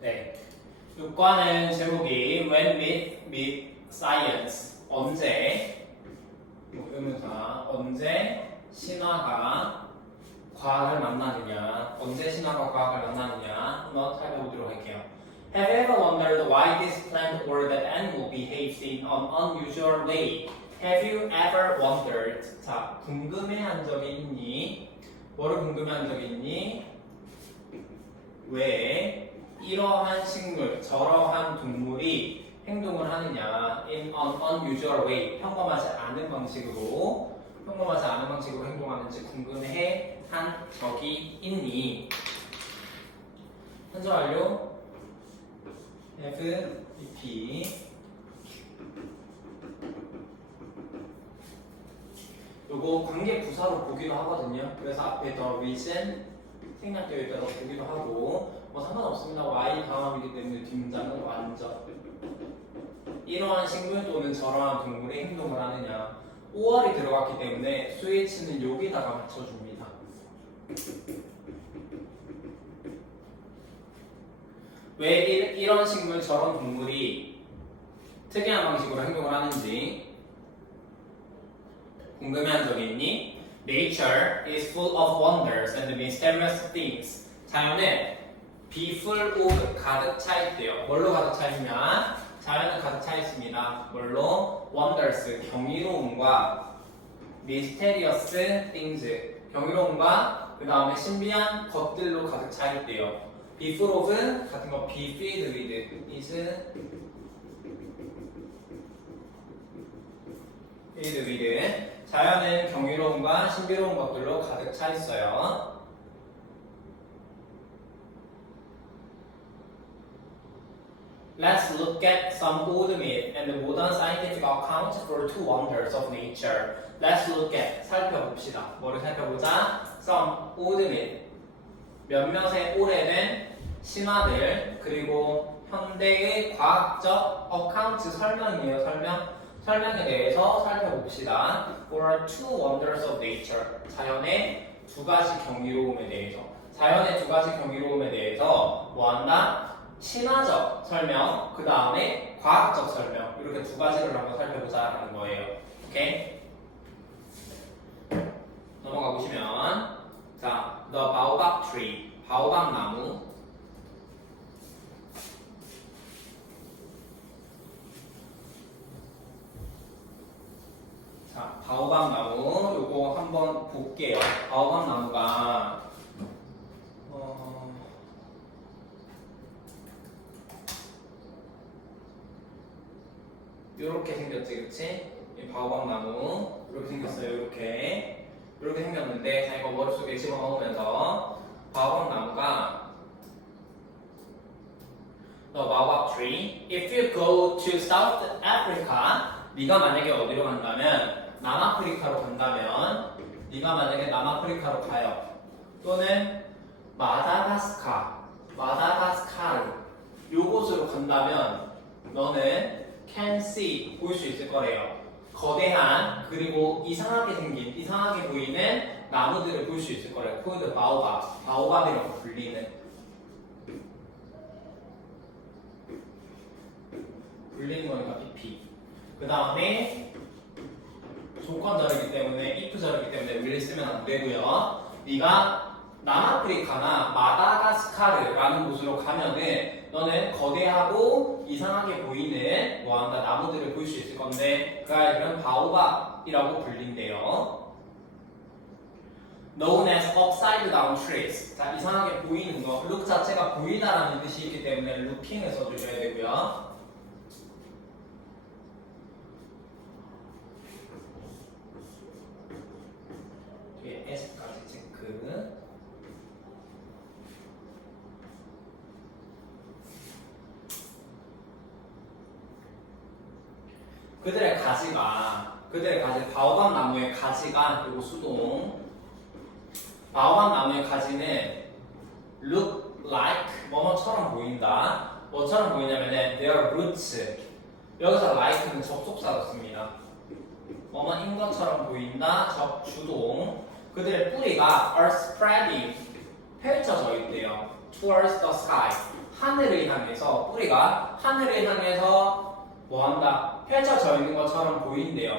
네. 6과는 제목이 When Myth Science 언제 의문사 언제 신화가 과학을 만나느냐 언제 신화가 과학을 만나느냐 한번 살펴보도록 할게요. Have you ever wondered why this plant or that animal behaves in an unusual way? Have you ever wondered? 자, 궁금해한 적이 있니? 뭐를 궁금해한 적이 있니? 왜 이러한 식물, 저러한 동물이 행동을 하느냐? In an unusual way. 평범하지 않은 방식으로 행동하는지 궁금해 한 적이 있니? 현재 완료. Have, BP. 요거 관계 부사로 보기도 하거든요. 그래서 앞에 the reason 생략되어 있다고 보기도 하고 뭐 상관없습니다. Y 다음이기 때문에 뒷문장은 완전. 이러한 식물 또는 저러한 동물의 행동을 하느냐. 5월이 들어갔기 때문에 스위치는 여기다가 맞춰줍니다. 왜 이런 식물 저런 동물이 특이한 방식으로 행동을 하는지 궁금해한 적이 있니? Nature is full of wonders and mysterious things. 자연은 be full of 가득 차 있대요. 뭘로 가득 차 있냐? 자연은 가득 차 있습니다. 뭘로? Wonders 경이로움과 mysterious things 경이로움과 그 다음에 신비한 것들로 가득 차 있대요. be full of 같은 거 be filled with is filled with 자연은 경이로움과 신비로운 것들로 가득 차 있어요. Let's look at some old myth and modern scientific accounts for two wonders of nature. Let's look at 살펴봅시다. 뭐를 살펴보자? Some old myth 몇몇의 오래된 신화들 그리고 현대의 과학적 어카운트 설명이에요. 설명에 대해서 살펴봅시다. For two wonders of nature. 자연의 두 가지 경이로움에 대해서. 자연의 두 가지 경이로움에 대해서 뭐 한다? 신화적 설명, 그 다음에 과학적 설명. 이렇게 두 가지를 한번 살펴보자라는 거예요. 오케이? 넘어가 보시면 자, The Baobab Tree. 바오밥 나무. 자, 바오밥 나무 요거 한번 볼게요. 바오밥 나무가 요렇게 생겼지, 그치? 이 바오밥 나무 이렇게 생겼어요. 이렇게 생겼는데 자, 이거 머릿속에 집어넣으면서 바오밥 나무가 The Baobab Tree. If you go to South Africa, 네가 만약에 어디로 간다면 남아프리카로 간다면 네가 만약에 남아프리카로 가요. 또는 마다가스카르 요곳으로 간다면 너는 can see 볼 수 있을 거래요. 거대한 그리고 이상하게 보이는 나무들을 볼 수 있을 거래요. called 바오밥이라고 불리는 거니까 PP. 그 다음에 조건절이기 때문에 if절이기 때문에 will 쓰면 안 되고요. 네가 남아프리카나 마다가스카르라는 곳으로 가면은 너는 거대하고 이상하게 보이는 뭐한다 나무들을 볼 수 있을 건데 그 아이들은 바오밥이라고 불린대요. Known as upside down trees. 자, 이상하게 보이는 거, look 자체가 보이다라는 뜻이 있기 때문에 looking을 써주셔야 되고요. 뒤에 S까지 체크. 그들의 가지 바오밥 나무의 가지가 그리고 수동 바오밥 나무의 가지는 look like 뭐뭐처럼 보인다. 뭐처럼 보이냐면은 their roots 여기서 like는 접속사로 씁니다. 뭐뭐인 것처럼 보인다. 주동 그들의 뿌리가 are spreading 펼쳐져 있대요. towards the sky 하늘을 향해서 뿌리가 하늘을 향해서 뭐한다? 펼쳐져 있는 것처럼 보인대요.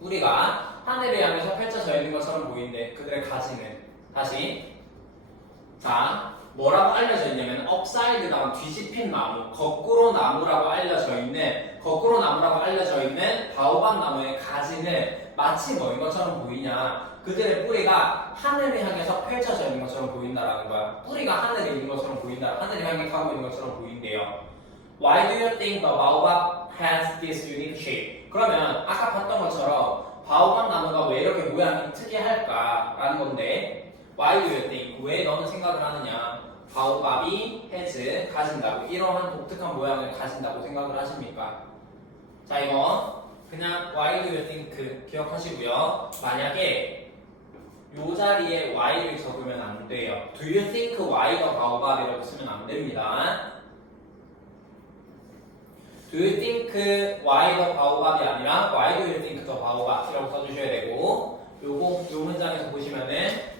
뿌리가 하늘을 향해서 펼쳐져 있는 것처럼 보인대. 그들의 가지는 다시 자 뭐라고 알려져 있냐면 upside down 뒤집힌 나무 거꾸로 나무라고 알려져 있는 바오밥 나무의 가지는 마치 뭐인 것처럼 보이냐 그들의 뿌리가 하늘을 향해서 펼쳐져 있는 것처럼 보인다라는 거야. 뿌리가 하늘에 있는 것처럼 보인다. 하늘을 향해 가고 있는 것처럼 보인대요. Why do you think the baobab has this unique shape? 그러면 아까 봤던 것처럼 바오밥 나무가 왜 이렇게 모양이 특이할까라는 건데 Why do you think? 왜 너는 생각을 하느냐? 바오밥이 has 가진다고 이러한 독특한 모양을 가진다고 생각을 하십니까? 자 이거 그냥 Why do you think 기억하시고요. 만약에 요 자리에 Y를 적으면 안 돼요. Do you think Y가 바오밥이라고 쓰면 안 됩니다. Do you think Y가 바오밥이 아니라 Why do you think the 바오밥이라고 써주셔야 되고 요 문장에서 보시면은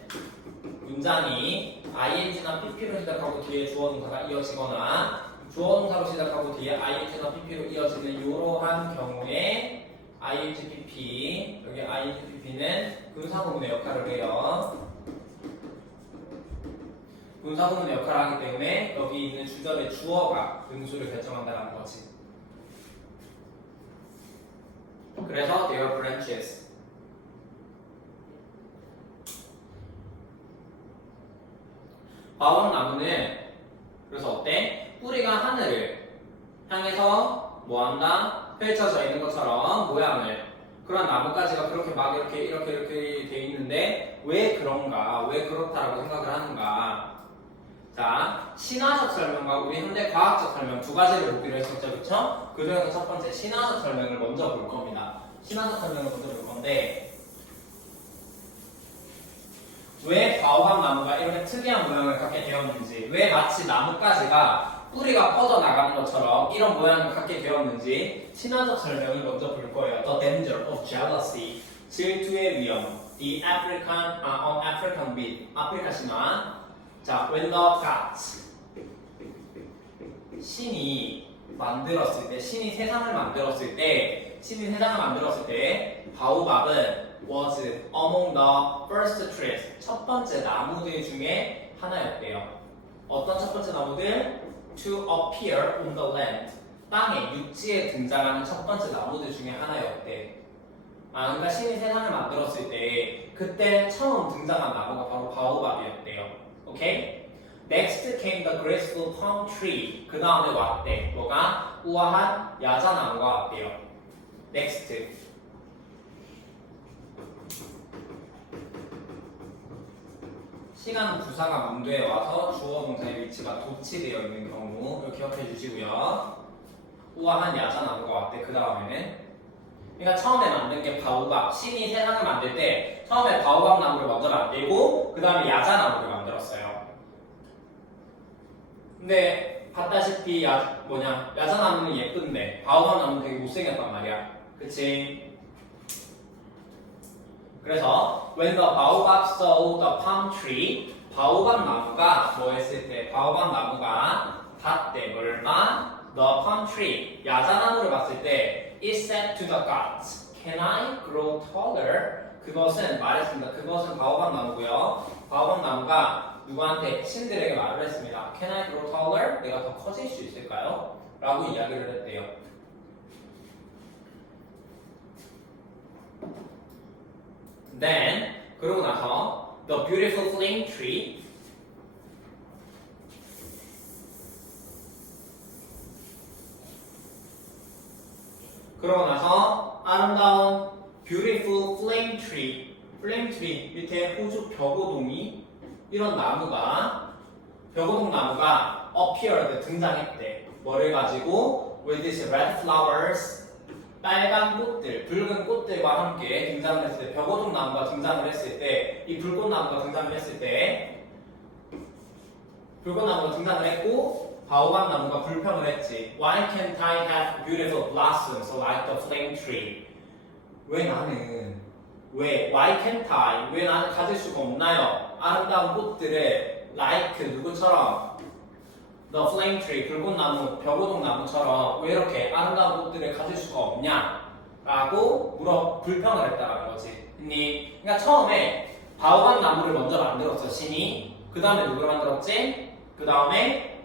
문장이 ing나 pp로 시작하고 뒤에 주어동사가 이어지거나 주어동사로 시작하고 뒤에 ing나 pp로 이어지는 이러한 경우에 ing pp 여기 ing pp는 분사구문의 역할을 해요. 분사구문의 역할을 하기 때문에 여기 있는 주절의 주어가 분수를 결정한다는 거지. 그래서 their branches 바오밥 나무는 그래서 어때? 뿌리가 하늘을 향해서 뭐한다? 펼쳐져 있는 것처럼 모양을 그런 나뭇가지가 그렇게 막 이렇게 돼 있는데 왜 그런가? 왜 그렇다라고 생각을 하는가? 자, 신화적 설명과 우리 현대 과학적 설명 두 가지를 보기로 했었죠, 그렇죠? 그 중에서 첫 번째 신화적 설명을 먼저 볼 겁니다. 신화적 설명을 먼저 볼 건데 왜 바오밥 나무가 이렇게 특이한 모양을 갖게 되었는지, 왜 마치 나뭇가지가 뿌리가 뻗어나가는 것처럼 이런 모양을 갖게 되었는지 신화적 설명을 먼저 볼 거예요. The danger of jealousy, 질투의 위험. The African, on African beat, 아프리카 신화. 자, when the gods, 신이 만들었을 때, 신이 세상을 만들었을 때, 바오밥은 was among the first trees, 첫 번째 나무들 중에 하나였대요. 어떤 첫 번째 나무들? To appear on the land, 땅에 육지에 등장하는 첫 번째 나무들 중에 하나였대. 그러니까 신이 세상을 만들었을 때 그때 처음 등장한 나무가 바로 바오밥이었대요. 오케이? Next came the graceful palm tree. 그 다음에 왔대. 뭐가? 우아한 야자나무가 왔대요. Next. 시간 부사가 문도에 와서 주어 동사의 위치가 도치되어 있는 경우를 기억해 주시고요. 우아한 야자나무가 왔대. 그 다음에는 그러니까 처음에 만든 게 바오밥. 신이 세상을 만들 때 처음에 바오밥 나무를 먼저 만들고 그 다음에 야자나무를 만들었어요. 근데 봤다시피 야자나무는 예쁜데 바오밥 나무는 되게 못생겼단 말이야. 그치? 그래서 when the baobab saw the palm tree, 바오밥 나무가 뭐 했을 때? 바오밥 나무가 봤대. 뭘 봐? The palm tree, 야자나무를 봤을 때 it said to the gods, can I grow taller? 그것은 말했습니다. 그것은 바오밥 나무고요. 바오밥 나무가 누구한테? 신들에게 말을 했습니다. Can I grow taller? 내가 더 커질 수 있을까요? 라고 이야기를 했대요. Then 그러고 나서 the beautiful flame tree, 그러고 나서 아름다운 beautiful flame tree, flame tree 밑에 호주 벽오동이 이런 벽오동 나무가 appeared 등장했대. 뭐를 가지고? with these red flowers, 빨간 꽃들, 붉은 꽃들과 함께 등장을 했을 때, 벽오동 나무가 등장을 했을 때, 이 불꽃 나무가 등장을 했을 때, 불꽃 나무가 등장을 했고, 바오밥 나무가 불평을 했지. Why can't I have beautiful blossoms like the flame tree? Why can't I? 왜 나는 가질 수가 없나요? 아름다운 꽃들을 like 누구처럼? the flame tree, 불꽃나무, 벽오동나무처럼 왜 이렇게 아름다운 꽃들을 가질 수가 없냐? 라고 불평을 했다라는 거지. 그러니까 처음에 바오밥 나무를 먼저 만들었어, 신이. 그 다음에 누구를 만들었지? 그 다음에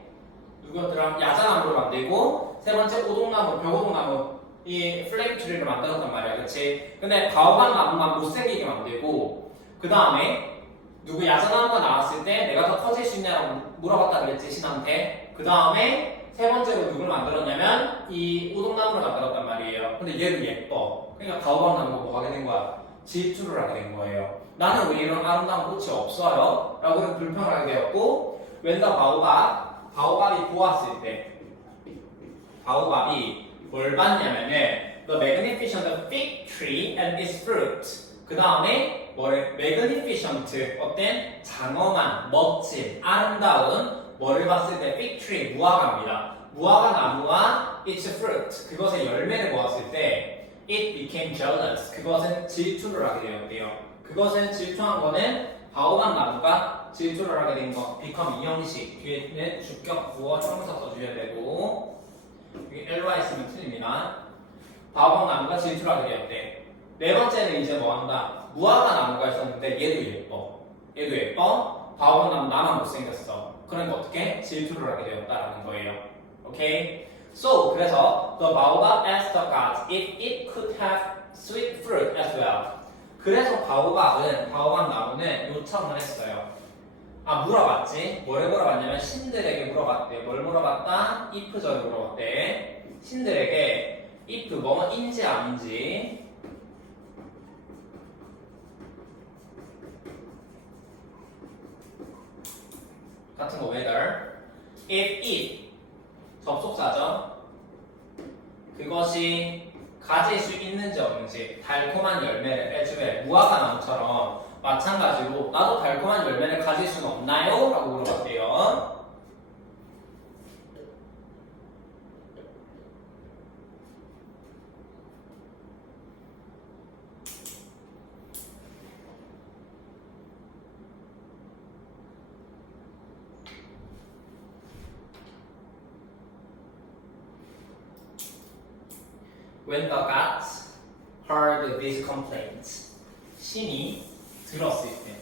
누구였더라? 야자나무를 만들고 세 번째 오동나무, 벽오동나무 이 플레임 트리를 만들었단 말이야, 그치? 근데 바오밥 나무만 못생기게 만들고 그 다음에 누구 야자나무가 나왔을 때 내가 더 커질 수 있냐고 물어봤다 그랬지, 신한테. 그 다음에 세 번째로 누굴 만들었냐면 이 오동나무를 만들었단 말이에요. 근데 얘도 예뻐. 그러니까 바오밥 나무가 뭐 하게 된 거야? 질투를 하게 된 거예요. 나는 왜 이런 아름다운 꽃이 없어요? 라고 불평을 하게 되었고, 웬더 바오밥이 보았을 때 바오밥이 뭘 봤냐면은 the magnificent fig tree and its fruit. 그 다음에 뭐를 magnificent 어떤 장엄한, 멋진, 아름다운 뭐를 봤을 때 fig tree 무화과입니다. 무화과 나무와 its fruit 그것의 열매를 보았을 때 it became jealous 그것은 질투를 하게 되었대요. 그것은 질투한 거는 바오밥 나무가 질투를 하게 된 거. become 이형식 뒤에는 주격 부어 형사 써주셔야 되고 여기 LY 있으면 틀립니다. 바오밥 나무가 질투를 하게 되었대. 네 번째는 이제 뭐 한다? 무화과 나무가 있었는데 얘도 예뻐. 얘도 예뻐. 바오밥 나무 나만 못생겼어. 그러니까 어떻게? 질투를 하게 되었다라는 거예요. 오케이? So 그래서 the baobab asked the gods if it could have sweet fruit as well. 그래서 바오밥 나무는 요청을 했어요. 물어봤지. 뭐를 물어봤냐면 신들에게 물어봤대. 뭘 물어봤다? if 전에 물어봤대. 신들에게 if 뭐뭐인지 아닌지 같은 거 whether if it 접속사죠. 그것이 가질 수 있는지 없는지 달콤한 열매를 빼주에 무화과 나무처럼 마찬가지로 나도 달콤한 열매를 가질 수는 없나요? 라고 물어봤대요. When the gods heard these complaints, 신이 들었을 때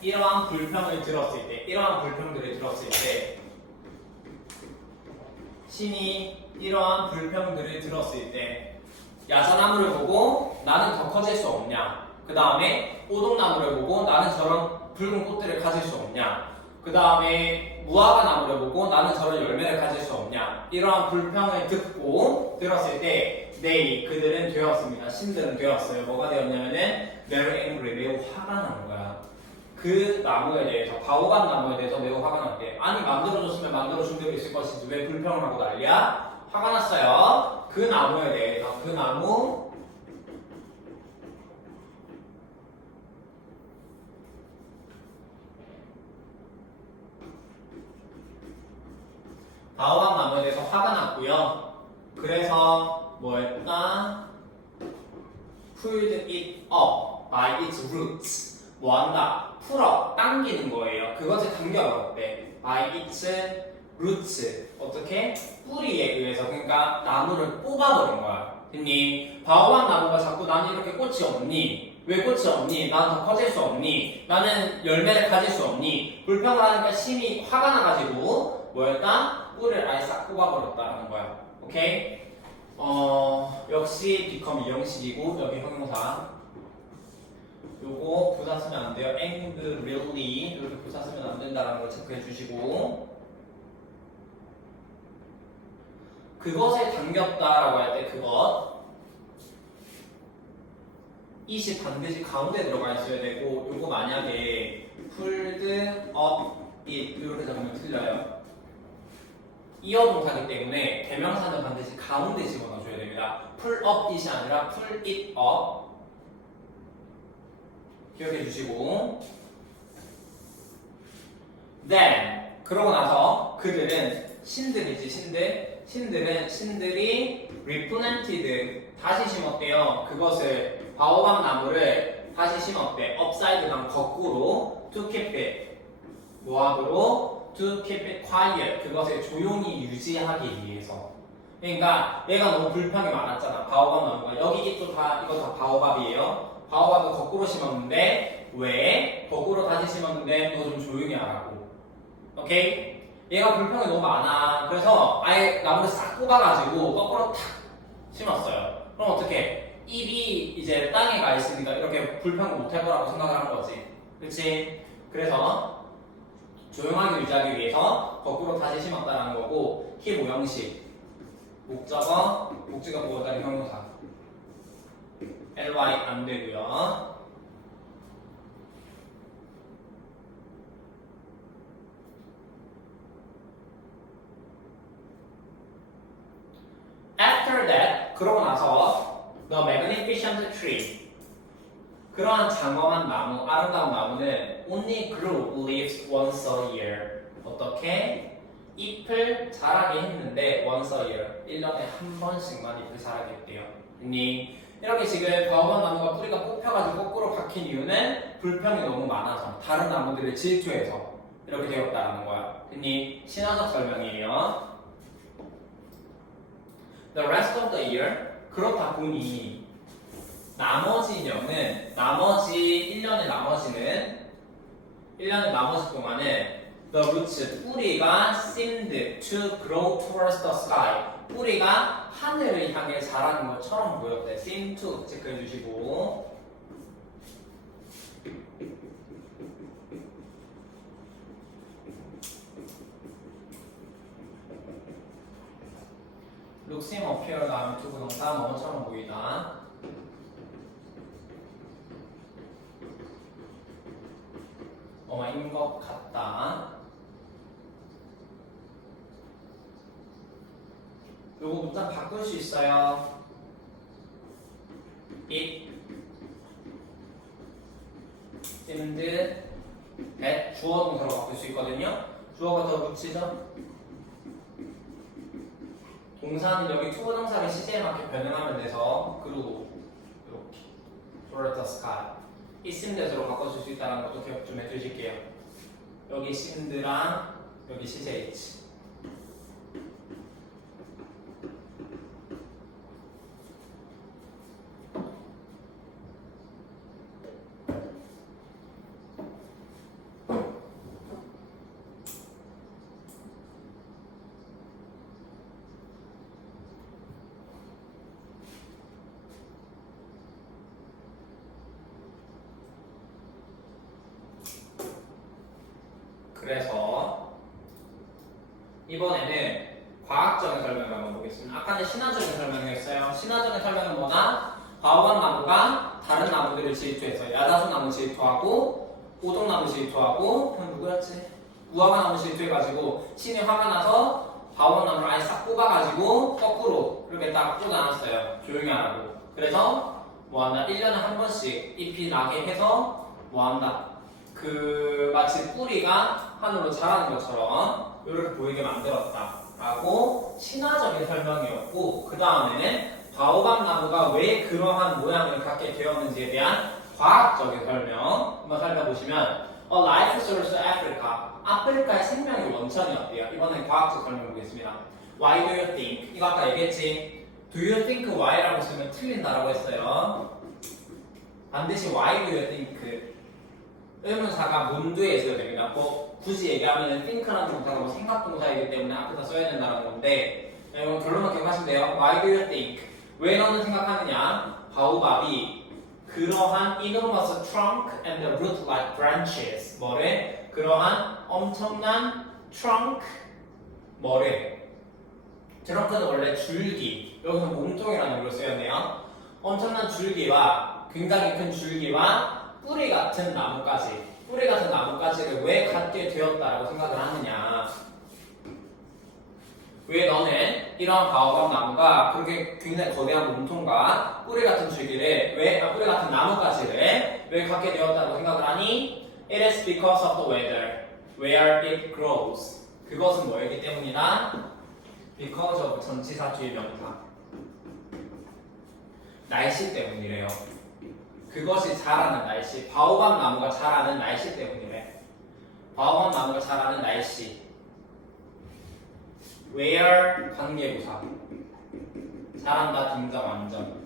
이러한 불평을 들었을 때 이러한 불평들을 들었을 때 신이 이러한 불평들을 들었을 때 야자나무를 보고 나는 더 커질 수 없냐 그 다음에 오동나무를 보고 나는 저런 붉은 꽃들을 가질 수 없냐 그 다음에 무화과 나무를 보고 나는 저런 열매를 가질 수 없냐 이러한 불평을 듣고 들었을 때 그들은 되었습니다. 신들은 되었어요. 뭐가 되었냐면은 very angry 매우 화가 나는 거야. 그 나무에 대해서 바오밥 나무에 대해서 매우 화가 났대. 아니 만들어줬으면 만들어준 대로 있을 것이지 왜 불평을 하고 난리야? 화가 났어요. 그 나무에 대해서 그 나무 바오밥 나무에 대해서 화가 났고요. 그래서 뭐 했다? Pulled it up by its roots. 뭐 한다? 풀어, 당기는 거예요. 그것을 당겨버렸대. By its roots. 어떻게? 뿌리에 의해서. 그러니까 나무를 뽑아버린 거야. 됐니? 바오밥 나무가 자꾸 나는 이렇게 꽃이 없니? 왜 꽃이 없니? 나는 더 커질 수 없니? 나는 열매를 가질 수 없니? 불평을 하니까 신이 화가 나가지고 뭐였다? 뿌리를 아예 싹 뽑아버렸다는 거야. 오케이? 역시 become 이형식이고 여기 형용사 요거 부사 쓰면 안 돼요. angrily 이렇게 부사 쓰면 안 된다는 걸 체크해 주시고 그것에 당겼다라고 할 때 그것 it이 반드시 가운데 들어가 있어야 되고 요거 만약에 pulled up it 이렇게 잡으면 틀려요. 이어 동사기 때문에 대명사는 반드시 가운데 집어넣어줘야 됩니다. pull up it이 아니라 pull it up 기억해 주시고 then 그러고 나서 그들은 신들이지 신들이 replanted 다시 심었대요. 그것을 바오밥 나무를 다시 심었대. upside랑 거꾸로 to keep it 뭐하도록 to keep it quiet 그것을 조용히 유지하기 위해서. 그러니까 얘가 너무 불평이 많았잖아. 바오밥 나무가 여기 잎도 다 이거 다 바오밥이에요. 바오밥을 거꾸로 심었는데 왜 거꾸로 다시 심었는데 너 좀 조용히 하라고. 오케이? 얘가 불평이 너무 많아. 그래서 아예 나무를 싹 뽑아가지고 거꾸로 탁 심었어요. 그럼 어떻게? 잎이 이제 땅에 가 있으니까 이렇게 불평을 못할 거라고 생각을 한 거지. 그치? 그래서 조용하게 유지하기 위해서 거꾸로 다시 심었다라는 거고 키 모형식 목적어, 목적어 보호자리 형용사 ly 안 되고요. After that, 그러고 나서 the magnificent tree 그러한 장엄한 나무, 아름다운 나무는 only grew leaves once a year 어떻게? 잎을 자라게 했는데 once a year 1년에 한 번씩만 잎을 자라게 했대요. 이렇게 지금 바오밥 나무가 뿌리가 뽑혀가지고 거꾸로 박힌 이유는 불평이 너무 많아서 다른 나무들을 질투해서 이렇게 되었다는 거야. 신화적 설명이에요. The rest of the year 그렇다 보니 나머지 년은 나머지 1년의 나머지 동안은 the roots 뿌리가 seemed to grow towards the sky 뿌리가 하늘을 향해 자라는 것처럼 보였대. seem to 체크해 주시고 look, seem, appear 다음에 두 부동사 뭐뭐처럼 보이다. 뭐뭐인 것 같다. 요거 문장 바꿀 수 있어요. it seemed that 주어 동사로 바꿀 수 있거든요. 주어가 더 붙이죠. 동사는 여기 투어 동사를 시제에 맞게 변형하면 돼서 그리고 이렇게 toward the sky it seemed로 바꿔줄 수 있다는 것도 기억 좀 해주실게요. 여기 seemed랑 여기 시제 H 그래서 이번에는 과학적인 설명을 한번 보겠습니다. 아까는 신화적인 설명이었어요. 신화적인 설명은 뭐다? 바오밥 나무가 다른 나무들을 질투해서 야자수 나무 질투하고 오동나무 질투하고 누구였지? 무화과 나무 질투해가지고 신이 화가 나서 바오밥 나무를 아예 싹 뽑아가지고 거꾸로 이렇게 딱 꽂아놨어요. 조용히 하라고. 그래서 뭐한다? 1년에 한 번씩 잎이 나게 해서 뭐한다? 그 마치 뿌리가 하늘로 자라는 것처럼 이렇게 보이게 만들었다라고 신화적인 설명이었고 그 다음에는 바오밥 나무가 왜 그러한 모양을 갖게 되었는지에 대한 과학적인 설명 한번 살펴보시면 A life source Africa 아프리카의 생명의 원천이었대요. 이번엔 과학적 설명 보겠습니다. Why do you think? 이거 아까 얘기했지. Do you think why라고 쓰면 틀린다라고 했어요. 반드시 why do you think 의문사가 문두에 있어야 됩니다. 뭐 굳이 얘기하면 think라는 동사가 뭐 생각 동사이기 때문에 앞에다 써야 된다는 건데 이건 결론만 기억하시면 돼요. Why do you think? 왜 너는 생각하느냐? 바오밥이 그러한 enormous trunk and the root-like branches 뭐래? 그러한 엄청난 trunk 뭐래? 트렁크는 원래 줄기 여기서 몸통이라는 걸 쓰였네요. 엄청난 줄기와 굉장히 큰 줄기와 뿌리 같은 나뭇가지를 왜 갖게 되었다라고 생각을 하느냐? 왜 너는 이러한 바오밥 나무가 그렇게 굉장히 거대한 몸통과 뿌리 같은 줄기를 뿌리 같은 나뭇가지를 왜 갖게 되었다고 생각을 하니? It is because of the weather, where it grows. 그것은 뭐였기 때문이다? Because of 전치사 주의 명사. 날씨 때문이래요. 그것이 자라는 날씨. 바오밥 나무가 자라는 날씨 때문이래. 바오밥 나무가 자라는 날씨. where 관계부사. 자란다 등장 완전.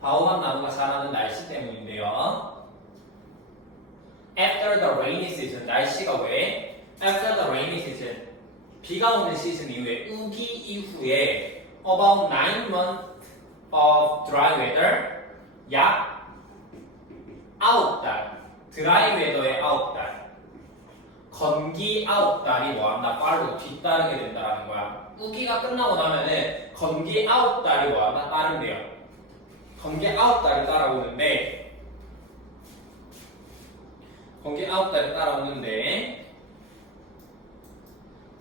바오밥 나무가 자라는 날씨 때문인데요. After the rainy season. 날씨가 왜? After the rainy season. 비가 오는 시즌 이후에 우기 이후에 about 9 months of dry weather. 약 9달. 드라이 웨더의 9달. 건기 9달이 뭐한다? 빠르고 뒤따르게 된다라는 거야. 우기가 끝나고 나면은 건기 9달이 뭐한다? 따른대요. 건기 9달이 따라오는데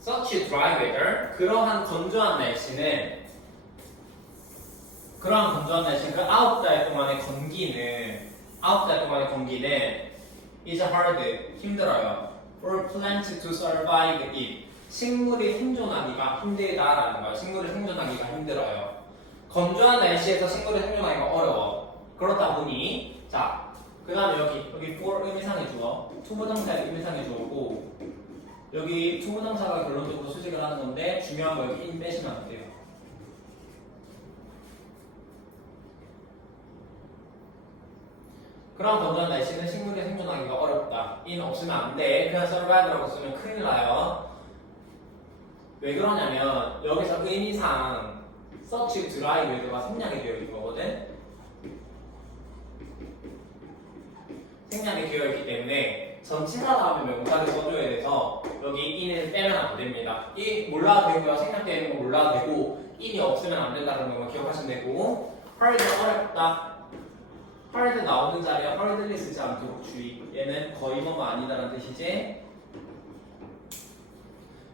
such dry weather 그러한 건조한 날씨는 그 9달 동안의 건기는 is hard 힘들어요. for plant to survive it 식물이 생존하기가 힘들다라는 거예요. 식물이 생존하기가 힘들어요. 건조한 날씨에서 식물이 생존하기가 어려워. 그렇다 보니 자, 그 다음에 여기 for 의미상의 주어 투부정사의 의미상의 주어고 여기 투부정사가 결론적으로 수식을 하는 건데 중요한 거 여기 in 빼시면 안 돼요. 그런 건조한 날씨는 식물이 생존하기가 어렵다. in 없으면 안 돼. 그냥 survive라고 쓰면 큰일 나요. 왜 그러냐면 여기서 의미상 such dry weather가 생략이 되어 있는 거거든. 생략이 되어 있기 때문에 전치사 다음에 명사를 써줘야 돼서 여기 in을 빼면 안 됩니다. 이 몰라도 되고요. 생략되어 있는 거 몰라도 되고 in이 없으면 안 된다는 것만 기억하시면 되고 hard 어렵다. hard 나오는 자리에 hardly 쓰지 않도록 주의. 얘는 거의 뭐가 아니다라는 뜻이지.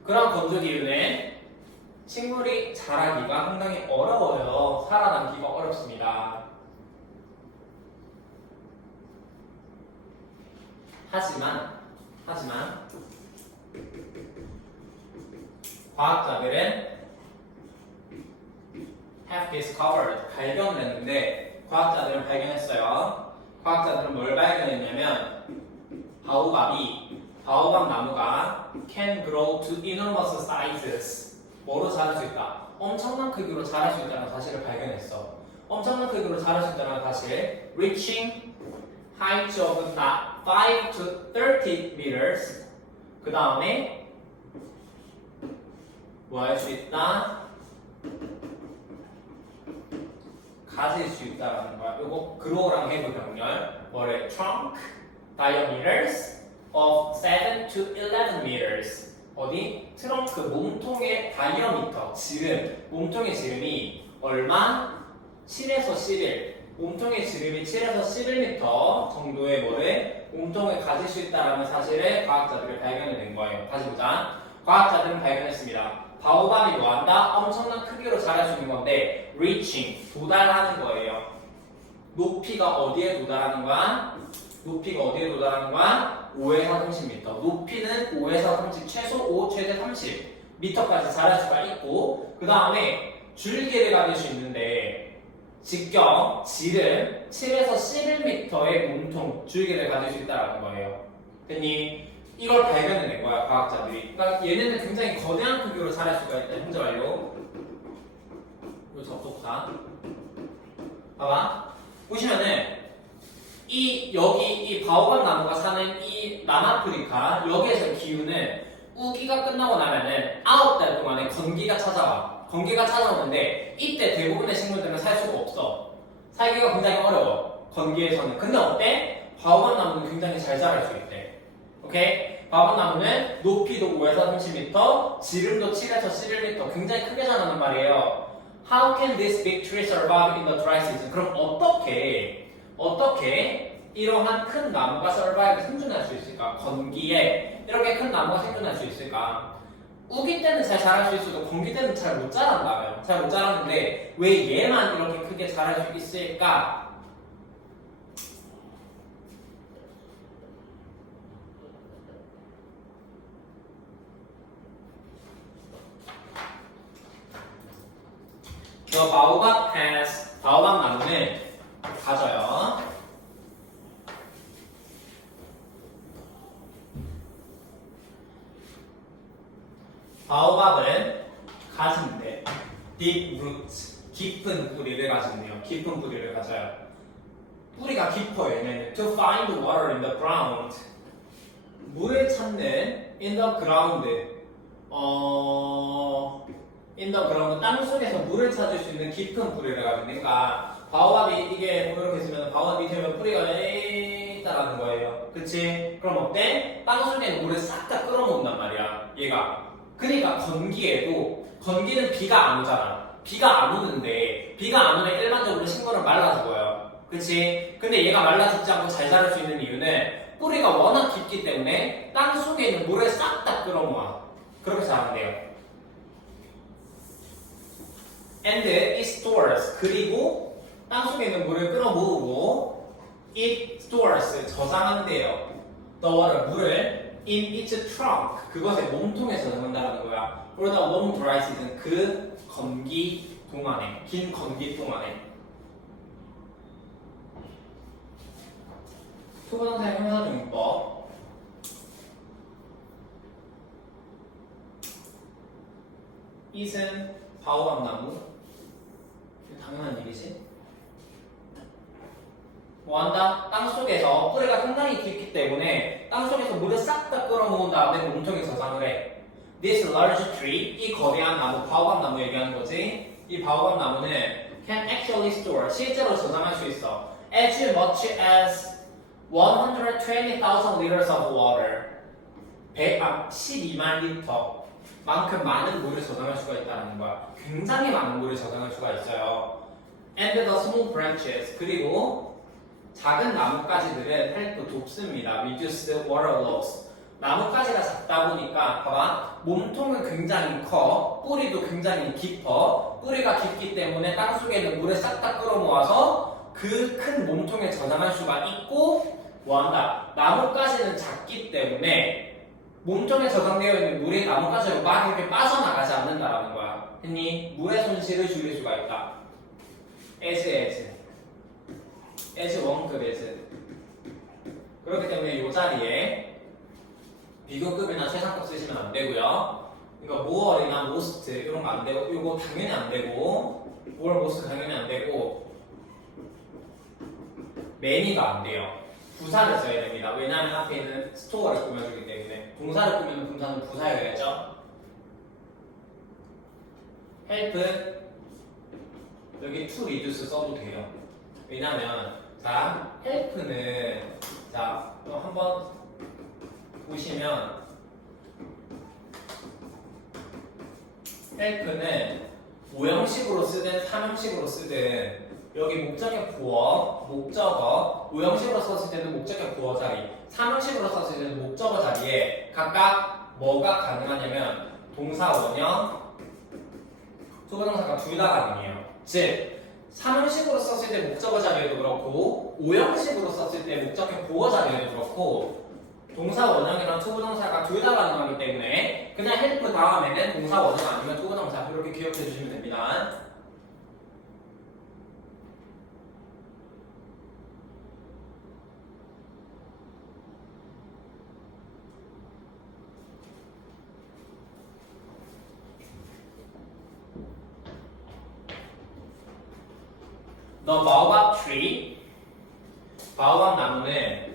그런 건조 기후는 식물이 자라기가 상당히 어려워요. 살아남기가 어렵습니다. 하지만 과학자들은 have discovered 발견을 했는데 과학자들은 발견했어요. 과학자들은 뭘 발견했냐면 바오밥 나무가 can grow to enormous sizes. 뭐로 자랄 수 있다? 엄청난 크기로 자랄 수 있다는 사실을 발견했어. 엄청난 크기로 자랄 수 있다는 사실. reaching height of 5 to 30 meters. 그 다음에 뭐 할 수 있다? 가질 수 있다라는 거야. 요거 grow랑 have 병렬. 뭐래? trunk diameters of 7 to 11 meters. 어디? 트렁크 몸통의 다이어미터 지름. 몸통의 지름이 얼마? 7에서 11. 몸통의 지름이 7에서 11m 정도의 뭐를 몸통을 가질 수 있다는 사실을 과학자들이 발견해낸 거예요. 다시 보자. 과학자들은 발견했습니다. 바오밥이 뭐한다? 엄청난 크기로 자랄 수 있는 건데 reaching, 도달하는 거예요. 높이가 어디에 도달하는 거야? 5에서 30m. 높이는 5에서 30, 최소 5, 최대 30m까지 자랄 수가 있고 그 다음에 줄기를 가질 수 있는데 직경, 지름 7에서 11m의 몸통, 줄기를 가질 수 있다는 거예요. 됐니? 이걸 발견해낸 거야, 과학자들이. 그러니까 얘네는 굉장히 거대한 크기로 자랄 수가 있다. 현재 완료. 이 접속사. 봐봐. 보시면은 여기 이 바오밥 나무가 사는 이 남아프리카 여기에서 기후는 우기가 끝나고 나면은 9달 동안에 건기가 찾아와. 건기가 찾아오는데 이때 대부분의 식물들은 살 수가 없어. 살기가 굉장히 어려워. 건기에서는. 근데 어때? 바오밥 나무는 굉장히 잘 자랄 수 있대. 오케이? 바오밥 나무는 높이도 5에서 30m, 지름도 7에서 11m 굉장히 크게 자라는 말이에요. How can this big tree survive in the dry season? 그럼 어떻게 이러한 큰 나무가 survive 생존할 수 있을까? 건기에 이렇게 큰 나무가 생존할 수 있을까? 우기 때는 잘 자랄 수 있어도 건기 때는 잘 못 자란다며. 잘 못 자라는데 왜 얘만 이렇게 크게 자랄 수 있을까? The baobab has 바오밥 나무는 가져요. 바오밥은 가진대. deep roots 깊은 뿌리를 가진대요. 깊은 뿌리를 가져요. 뿌리가 깊어요. 얘네는 to find water in the ground 물을 찾는 in the ground in the ground 땅 속에서 물을 찾을 수 있는 깊은 뿌리를 가진대. 그러니까 바오밥이 이게 뭐 이렇게 있으면 바오밥이 되면 뿌리가 있다라는 거예요. 그치? 그럼 어때? 땅 속에 물을 싹 다 끌어모은단 말이야. 얘가. 그러니까 건기는 비가 안 오잖아. 비가 안 오는데 비가 안 오면 일반적으로 식물은 말라 죽어요. 그치? 근데 얘가 말라 죽지 않고 잘 자랄 수 있는 이유는 뿌리가 워낙 깊기 때문에 땅 속에 있는 물을 싹 다 끌어모아. 그렇게 자란대요. And it stores 그리고 땅 속에 있는 물을 끌어모으고 it stores 저장한대요. The water 물을 in its trunk 그것의 몸통에 저장한다는 거야. For the long dry season 그 건기 동안에 긴 건기 동안에 투부정사의 형사정의법 it은 바오밥 나무 당연한 일이지. 뭐한다? 땅속에서 뿌리가 상당히 깊기 때문에 땅속에서 물을 싹 다 끌어모은 다음에 몸통에 저장을 해. This large tree, 이 거대한 나무, 바오밥 나무 얘기하는 거지. 이 바오밥 나무는 can actually store, 실제로 저장할 수 있어. As much as 120,000 liters of water. 12만 리터. 만큼 많은 물을 저장할 수가 있다는 거야. 굉장히 많은 물을 저장할 수가 있어요. And the small branches, 그리고 작은 나뭇가지들은 help 돕습니다. Reduce the water loss. 나뭇가지가 작다 보니까 봐봐 몸통은 굉장히 커 뿌리도 굉장히 깊어 뿌리가 깊기 때문에 땅속에 있는 물을 싹 다 끌어모아서 그 큰 몸통에 저장할 수가 있고 뭐한다 나뭇가지는 작기 때문에 몸통에 저장되어 있는 물이 나뭇가지로 막 이렇게 빠져나가지 않는다라는 거야. 했니? 물의 손실을 줄일 수가 있다. as 원급 as 그렇기 때문에 이 자리에 비교급이나 최상급 쓰시면 안 되고요. 그러니까 more이나 most 이런 거 안 되고 이거 당연히 안 되고 more, most 당연히 안 되고 many가 안 돼요. 부사를 써야 됩니다. 왜냐하면 앞에 있는 store를 꾸며주기 때문에 동사를 꾸미는 분사는 부사여야죠. help 여기 to reduce 써도 돼요. 왜냐하면 자 help는 자 한번 보시면 help는 5형식으로 쓰든 3형식으로 쓰든 여기 목적의 부어, 목적어 5형식으로 썼을 때는 목적의 부어 자리 3형식으로 썼을 때는 목적어 자리에 각각 뭐가 가능하냐면 동사 원형 투부정사가 둘 다 가능해요. 즉 3형식으로 썼을 때 목적어 자리에도 그렇고 5형식으로 썼을 때 목적의 부어 자리에도 그렇고 동사 원형이랑 투부정사가 둘 다 가능하기 때문에 그냥 help 다음에는 동사 원형 아니면 투부정사 이렇게 기억해 주시면 됩니다. The baobab tree 바오밥 나무는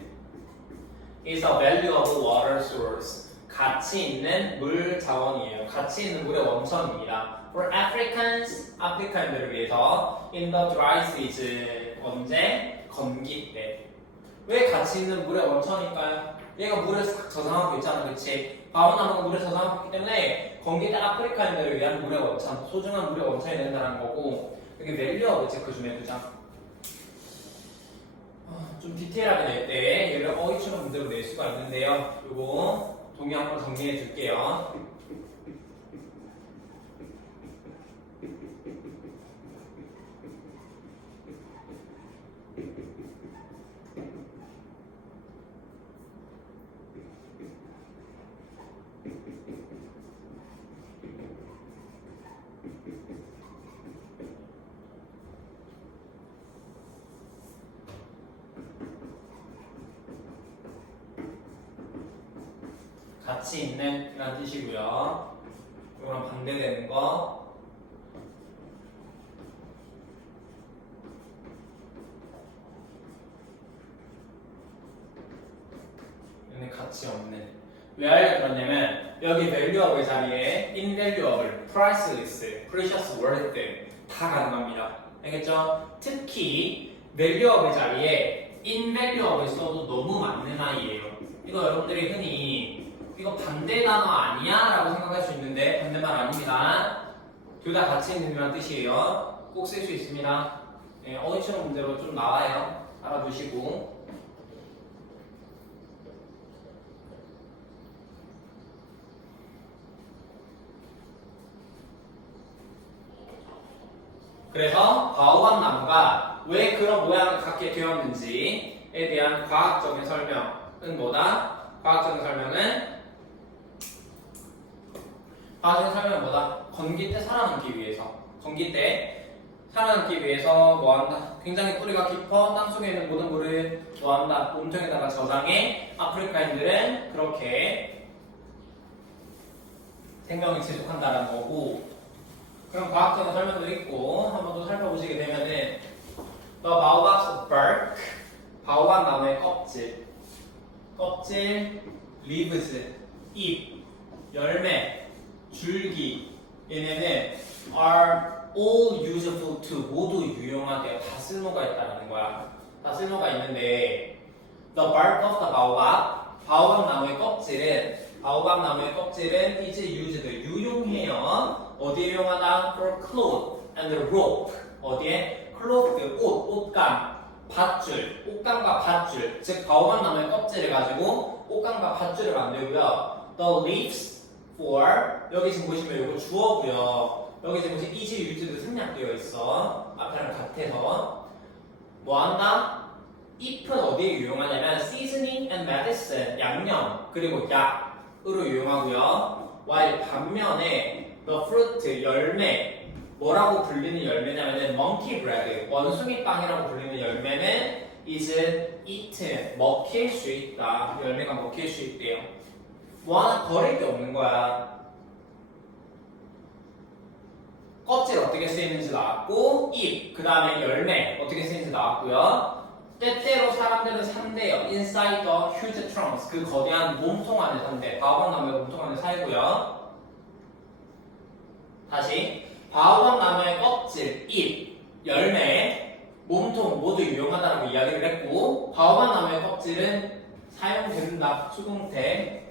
is a valuable water source. 가치 있는 물 자원이에요. 가치 있는 물의 원천입니다. For Africans, 아프리카인들을 위해서 in the dry season, 언제? 건기 때. 왜 가치 있는 물의 원천일까요? 얘가 물을 저장하고 있잖아, 그렇지? 바오나무가 물을 저장하고 있기 때문에 건기 때 아프리카인들을 위한 물의 원천, 소중한 물의 원천이 된다는 거고 여기 valuable 체크 좀 해두자. 좀 디테일하게 낼 때 얘를 어휘처럼 문제로 낼 수가 있는데요. 요거 동의 한번 정리해 줄게요. 같이 있는 이란 뜻이고요. 이거랑 반대되는 거 얘는 같이 없는. 왜 알려드렸냐면 여기 valuable 자리에 invaluable, priceless, precious, worth 다 가능합니다. 알겠죠? 특히 valuable 자리에 invaluable 써도 너무 맞는 아이예요. 이거 여러분들이 흔히 이거 반대 단어 아니야? 라고 생각할 수 있는데 반대말 아닙니다. 둘 다 같이 있는 뜻이에요. 꼭 쓸 수 있습니다. 네, 어휘처럼 문제로 좀 나와요. 알아두시고. 그래서 바오밥 나무가 왜 그런 모양을 갖게 되었는지에 대한 과학적인 설명은 뭐다? 과학적인 설명은 건기 때 살아남기 위해서. 건기 때 살아남기 위해서 뭐한다? 굉장히 뿌리가 깊어 땅속에 있는 모든 물을 뭐한다? 몸통에다가 저장해. 아프리카인들은 그렇게 생명이 지속한다는 거고. 그럼 과학적인 설명도 있고 한 번 더 살펴보시게 되면은 The baobab's bark, 바오밥 나무의 껍질, leaves, 잎, 열매, 줄기 얘네는 are all useful to 모두 유용하대요. 다 쓸모가 있다는 거야. 다 쓸모가 있는데 The bark of the baobab, 바오밥 나무의 껍질은 is used, 유용해요. 어디에 유용하다? For cloth and rope. 어디에? cloth, 옷감, 밧줄, 옷감과 밧줄. 즉 바오밥 나무의 껍질을 가지고 옷감과 밧줄을 만들고요. The leaves for, 여기 지금 보시면 이거 주어고요. 여기 지금 보시면 is used도 생략되어 있어. 앞이랑 같아서 뭐한다? 잎은 어디에 유용하냐면 seasoning and medicine, 양념 그리고 약으로 유용하고요. while 반면에 the fruit, 열매, 뭐라고 불리는 열매냐면 monkey bread, 원숭이 빵이라고 불리는 열매는 is eaten, 먹힐 수 있다. 열매가 먹힐 수 있대요. 뭐 하나 버릴 게 없는 거야. 껍질 어떻게 쓰이는지 나왔고, 잎, 그 다음에 열매 어떻게 쓰이는지 나왔고요. 때때로 사람들은 산대요. Inside the huge trunks, 그 거대한 몸통 안에 산대. 바오밥 나무의 몸통 안에 살고요. 다시 바오밥 나무의 껍질, 잎, 열매, 몸통 모두 유용하다라고 이야기를 했고, 바오밥 나무의 껍질은 사용된다. 수동태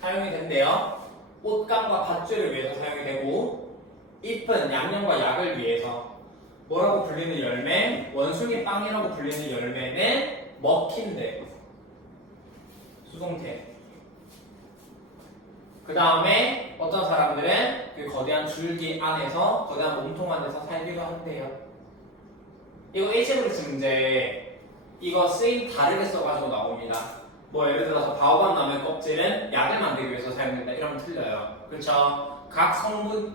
사용이 된대요. 옷감과 밧줄을 위해서 사용이 되고, 잎은 양념과 약을 위해서. 뭐라고 불리는 열매? 원숭이 빵이라고 불리는 열매는 먹힌대. 수동태. 그 다음에 어떤 사람들은 그 거대한 줄기 안에서, 거대한 몸통 안에서 살기도 한대요. 이거 일체브리스 문제, 이거 쓰임 다르게 써가지고 나옵니다. 뭐 예를 들어서 바오밥 나무의 껍질은 약을 만들기 위해서 사용된다 이러면 틀려요. 그렇죠? 각 성분?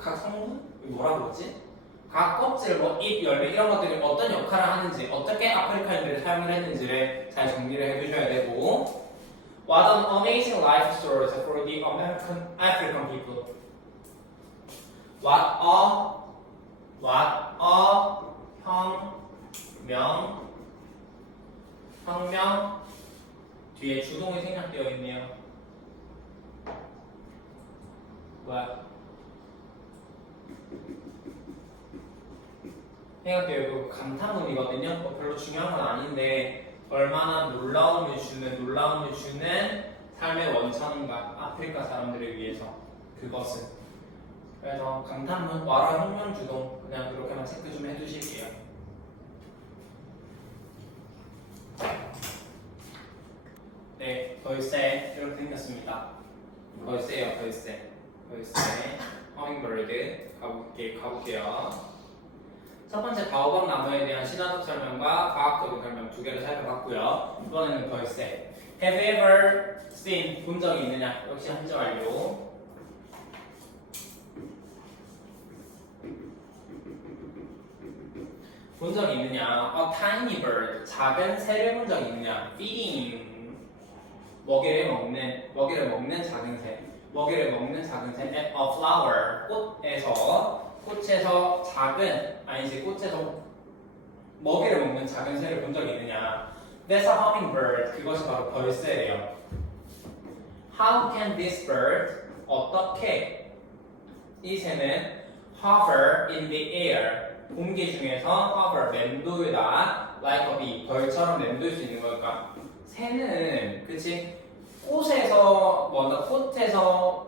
이거 뭐라 그러지? 각 껍질, 뭐 잎, 열매 이런 것들이 어떤 역할을 하는지, 어떻게 아프리카인들이 사용을 했는지를 잘 정리를 해두셔야 되고, What an amazing life story for the African people. What a 혁명 뒤에 주동이 생략되어 있네요. 뭐야? 생각해요. 이거 감탄문이거든요. 뭐 별로 중요한 건 아닌데 얼마나 놀라움을 주는 삶의 원천인가 아프리카 사람들을 위해서 그것은. 그래서 감탄문 와라 혁명 주동 그냥 그렇게만 체크 좀 해주실게요. 네, 벌새 이렇게 생겼습니다. 벌새요, 벌새. 허밍버드 가볼게요. 첫 번째 바오밥 나무에 대한 신화적 설명과 과학적인 설명 두 개를 살펴봤고요. 이번에는 벌새. Have you ever seen? 본 적이 있느냐? 역시 한자 완료. 본 적이 있느냐? A tiny bird. 작은 새를 본 적이 있느냐? Feeding 먹이를 먹는 작은 새. 먹이를 먹는 작은 새. At a flower. 꽃에서 작은, 아니지, 꽃에서 먹이를 먹는 작은 새를 본 적이 있느냐. That's a hummingbird. 그것이 바로 벌새래요. How can this bird, 어떻게 이 새는 hover in the air, 공기 중에서 hover, 맴돌다, like a bee, 벌처럼 맴돌 수 있는 걸까? 새는, 그치? 꽃에서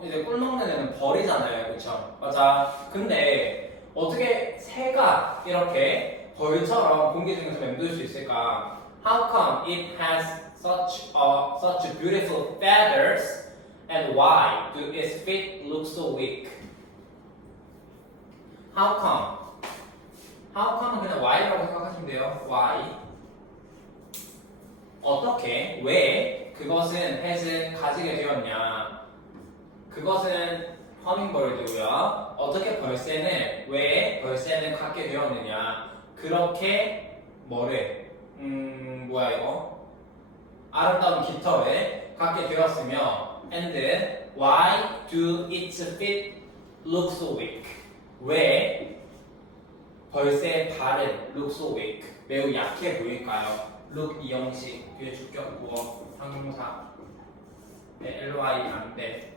이제 꿀 먹는 애는 벌이잖아요, 그쵸? 맞아. 근데 어떻게 새가 이렇게 벌처럼 공기 중에서 맴돌 수 있을까? How come it has such beautiful feathers, and why do its feet look so weak? How come? How come은 그냥 why라고 생각하시면 돼요. Why? 어떻게? 왜? 그것은 has은 가지게 되었냐? 그것은 허밍버드고요. 어떻게 왜 벌새는 갖게 되었느냐? 그렇게 뭐를? 뭐야 이거? 아름다운 깃털을 갖게 되었으며, and why do its feet look so weak? 왜 벌새의 발은 look so weak? 매우 약해 보일까요? look 이형식, 뒤에 주격 부어, 상용사, ly 반대.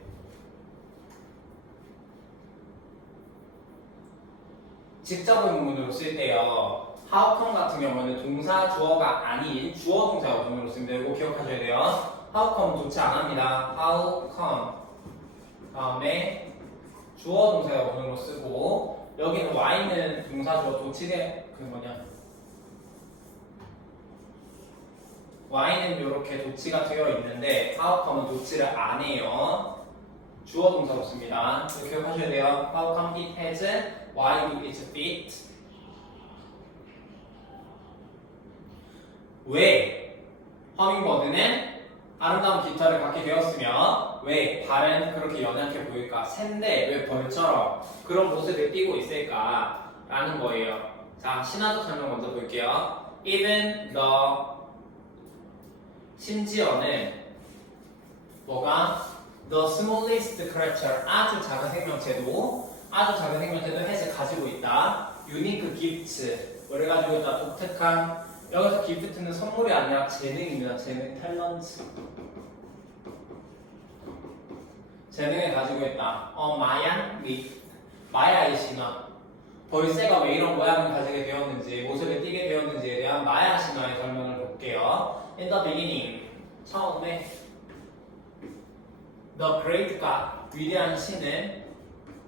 직접 의문문으로 쓸 때요. how come 같은 경우는 동사 주어가 아닌 주어 동사 의문으로 쓰면 되고 기억하셔야 돼요. how come 좋지 않습니다. how come 다음에 주어 동사 의문으로 쓰고 여기는 y는 동사 주어 도치대 그 뭐냐 y는 이렇게 도치가 되어 있는데 how come은 도치를 안 해요. 주어 동사로 씁니다. 기억하셔야 돼요. how come it has why do its feet 왜 허밍버드는 아름다운 깃털을 갖게 되었으며 왜 발은 그렇게 연약해 보일까? 새인데 왜 벌처럼 그런 모습을 띠고 있을까? 라는 거예요. 자, 신화적 설명 먼저 볼게요. Even the 심지어는 뭐가? The smallest creature 아주 작은 생명체도 has 가지고 있다. Unique gifts 뭐를 가지고 있다? 독특한 여기서 기프트는 선물이 아니라 재능입니다. 재능, 탤런트. 재능을 가지고 있다. 마야의 신화. 벌새가 왜 이런 모양을 가지게 되었는지, 모습을 띠게 되었는지에 대한 마야 신화의 설명을 볼게요. In the beginning, 처음에 The great God, 위대한 신은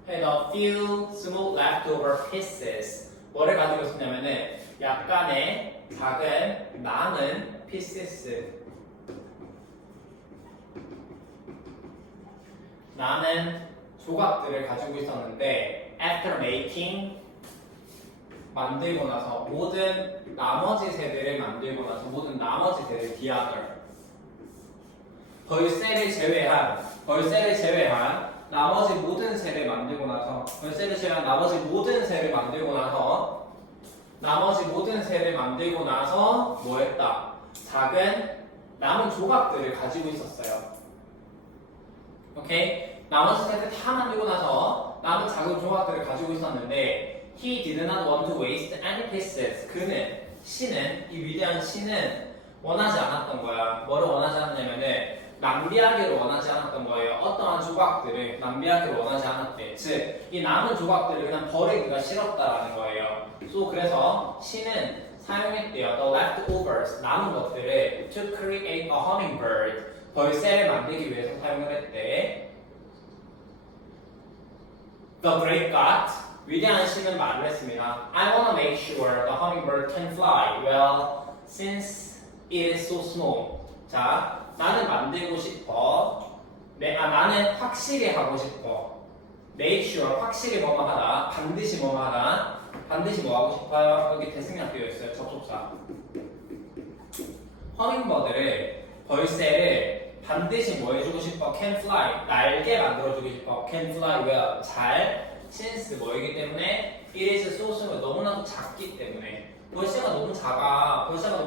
had a few small leftover pieces. 뭐를 가지고 있었냐면은 약간의 작은 남은 pieces, 남은 조각들을 가지고 있었는데 after making 만들고 나서 모든 나머지 새들을 만들고 나서 모든 나머지 새들 the other 벌새를 제외한 나머지 모든 새를 만들고 나서 뭐 했다? 작은 남은 조각들을 가지고 있었어요. 오케이? 나머지 새들 다 만들고 나서 남은 작은 조각들을 가지고 있었는데 He did not want to waste any pieces. 신은, 이 위대한 신은 원하지 않았던 거야. 뭐를 원하지 않았냐면은 낭비하기를 원하지 않았던 거예요. 어떠한 조각들을 낭비하기를 원하지 않았대. 즉, 이 남은 조각들을 그냥 버리기가 싫었다라는 거예요. 그래서 신은 사용했대요. The leftovers, 남은 것들을 to create a hummingbird, 벌새를 만들기 위해서 사용을 했대. The great God, 위대한 신은 말을 했습니다. I want to make sure the hummingbird can fly well since it is so small. 자, 나는 만들고 싶어. 나는 확실히 하고 싶어. Make sure, 확실히 뭐뭐 하다. 반드시 뭐뭐 하다. 반드시 뭐 하고 싶어요? 여기 대승약 되어 있어요. 접속사. 벌새를 반드시 뭐 해주고 싶어? Can fly. 날개 만들어주고 싶어. Can fly well. 잘. Since 뭐이기 때문에 it is so small. 너무나도 작기 때문에. 벌새가 너무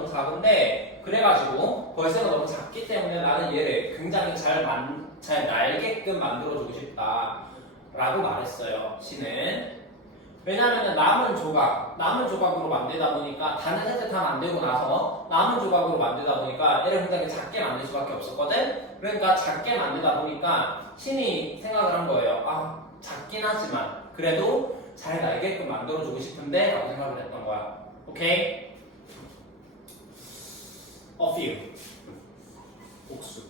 작은데 그래가지고 벌새가 너무 작기 때문에 나는 얘를 굉장히 잘 날게끔 만들어주고 싶다 라고 말했어요. 신은. 왜냐하면 남은 조각으로 만들다 보니까 다른 애들 다 만들고 나서 남은 조각으로 만들다 보니까 얘를 굉장히 작게 만들 수밖에 없었거든. 그러니까 작게 만들다 보니까 신이 생각을 한 거예요. 아, 작긴 하지만 그래도 잘 날게끔 만들어주고 싶은데 라고 생각을 했던 거야. 오케이? A few. 복수.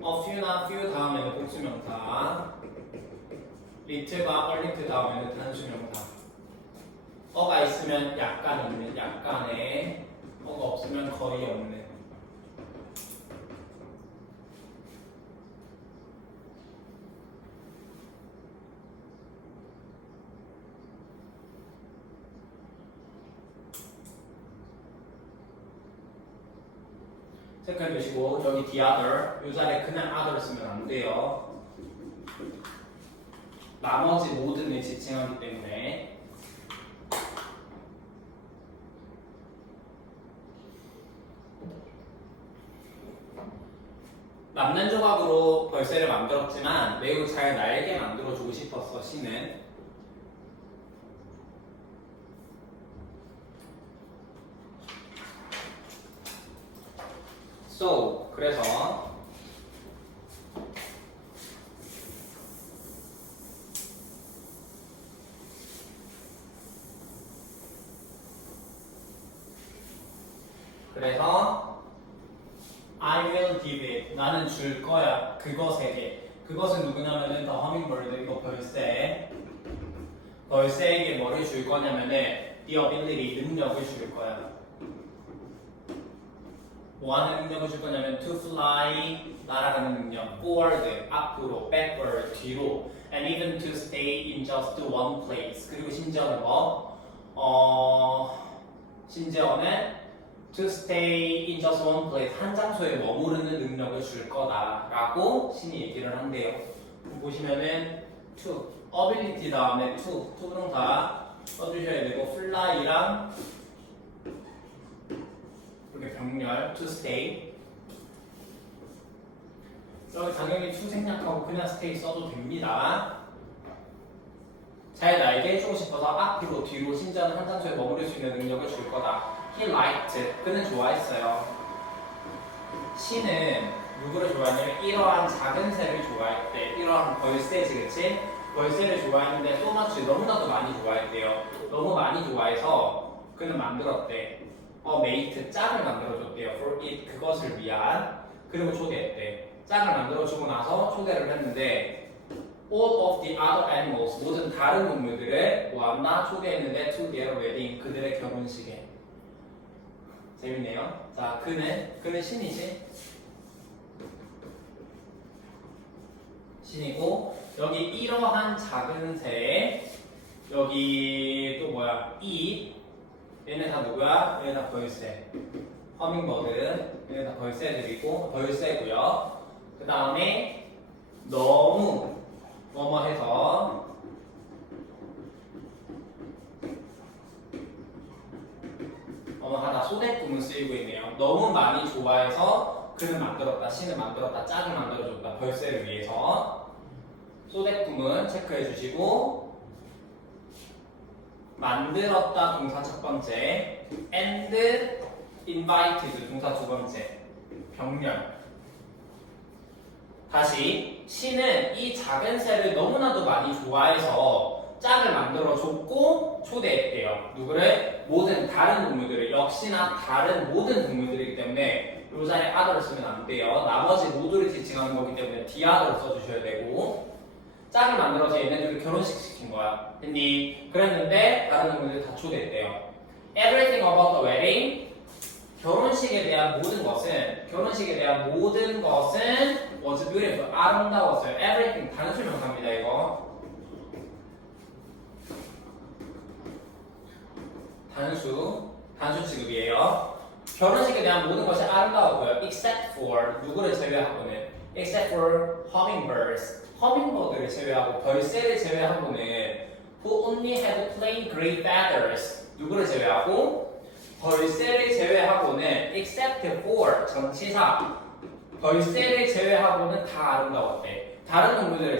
A few나 few 다음에는 복수명사. little과 a little 다음에는 단수명사. 어가 있으면 약간 있는, 약간의. 어가 없으면 거의 없는. 체크해 주시고 여기 the other 이 자리에 그냥 other 쓰면 안 돼요. 나머지 모든을 지칭하기 때문에. 남는 조각으로 벌새를 만들었지만 매우 잘 날게 만들어주고 싶었어 신은. So 그래서 I will give it. 나는 줄 거야. 그것에게. 그것은 누구냐면은 the hummingbird. 이거 벌새에게 뭐를 줄 거냐면은 the ability. 능력을 줄 거야. 뭐 하는 능력을 줄 거냐면 to fly. 날아가는 능력. forward. 앞으로. backward. 뒤로. and even to stay in just one place. 그리고 심지어는 뭐? 심지어는 to stay in just one place. 한 장소에 머무르는 능력을 줄 거다라고 신이 얘기를 한대요. 보시면은 to, ability 다음에 to는 다 써주셔야 되고 fly랑 이렇게 병렬 to stay. 여기 당연히 to 생략하고 그냥 stay 써도 됩니다. 잘 날게 해주고 싶어서 앞으로 뒤로 심지어는 한 장소에 머무를 수 있는 능력을 줄 거다. He liked. 그는 좋아했어요. 신은 누구를 좋아했냐면 이러한 작은 새를 좋아했대. 이러한 벌새지, 그치? 벌새를 좋아했는데 so much 너무나도 많이 좋아했대요. 너무 많이 좋아해서 그는 만들었대. mate 짝을 만들어줬대요. For it 그것을 위한. 그리고 초대했대. 짝을 만들어주고 나서 초대를 했는데 all of the other animals 모든 다른 동물들을 모았나 초대했는데 to their wedding 그들의 결혼식에. 재밌네요. 자, 그는 신이지? 신이고 여기 이러한 작은 새 여기 또 뭐야? 얘네 다 누구야? 얘네 다 벌새. 허밍버드 얘네 다 벌새들이고 벌새고요. 그 다음에 너무 뭐뭐 해서 하나 소대꿈을 쓰이고 있네요. 너무 많이 좋아해서 그는 만들었다, 신을 만들었다, 짝을 만들어줬다, 벌새를 위해서. 소대꿈은 체크해 주시고 만들었다 동사 첫 번째 and invited 동사 두 번째 병렬. 다시 신은 이 작은 새를 너무나도 많이 좋아해서 짝을 만들어줬고 초대했대요. 누구를? 모든 다른 동물들을. 역시나 다른 모든 동물들이기 때문에 이 자리에 other를 쓰면 안 돼요. 나머지 모두를 지칭하는 거기 때문에 the other를 써주셔야 되고 짝을 만들어서 얘네들을 결혼식 시킨 거야. 그랬는데 다른 동물들 다 초대했대요. Everything about the wedding 결혼식에 대한 모든 것은 was beautiful 아름다웠어요. Everything 단수 명사입니다 이거. 단수 취급이에요. 결혼식에 대한 모든 것이 아름다웠고요. except for 누구를 제외하고는 except for hummingbirds 허밍버드를 제외하고 벌새를 제외하고는 who only had plain gray feathers 누구를 제외하고 벌새를 제외하고는 except for 전치사 벌새를 제외하고는 다 아름다웠대. 다른 동물들을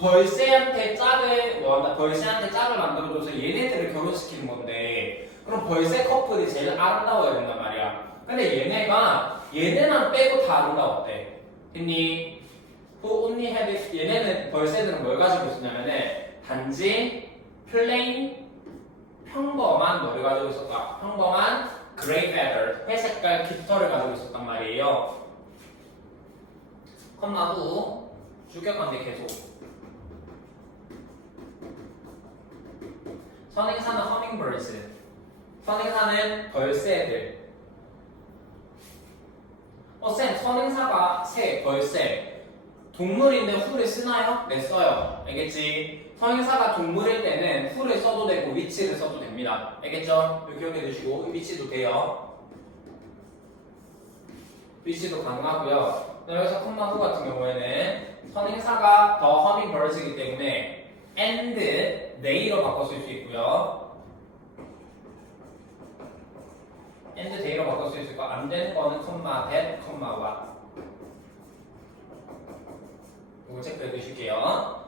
벌새한테 짝을 뭐한다? 벌새한테 짝을 만들어줘서 얘네들을 결혼시키는 건데 그럼 벌새 커플이 제일 아름다워야 된단 말이야. 근데 얘네만 빼고 다 아름다웠대. 됐니? who only had it, 얘네는 벌새들은 뭘 가지고 있었냐면은 단지 plain 평범한 뭐를 가지고 있었다. 평범한 gray feather 회색깔 깃털을 가지고 있었단 말이에요. 컴마 후 주격관계 계속 선행사는 hummingbirds 선행사는 벌새들 쌤 선행사가 새, 벌새 동물인데 who를 쓰나요? 네 써요 알겠지? 선행사가 동물일 때는 who를 써도 되고 which를 써도 됩니다 알겠죠? 이거 기억해 두시고 which도 돼요 which도 가능하고요 여기서 컴마 후 같은 경우에는 선행사가 the hummingbirds이기 때문에 and they로 바꿔 쓸 수 있고요. and they로 바꿔 쓸 수 있고 안 되는 거는 컴마 that, 컴마 what. 이거 체크해 두실게요.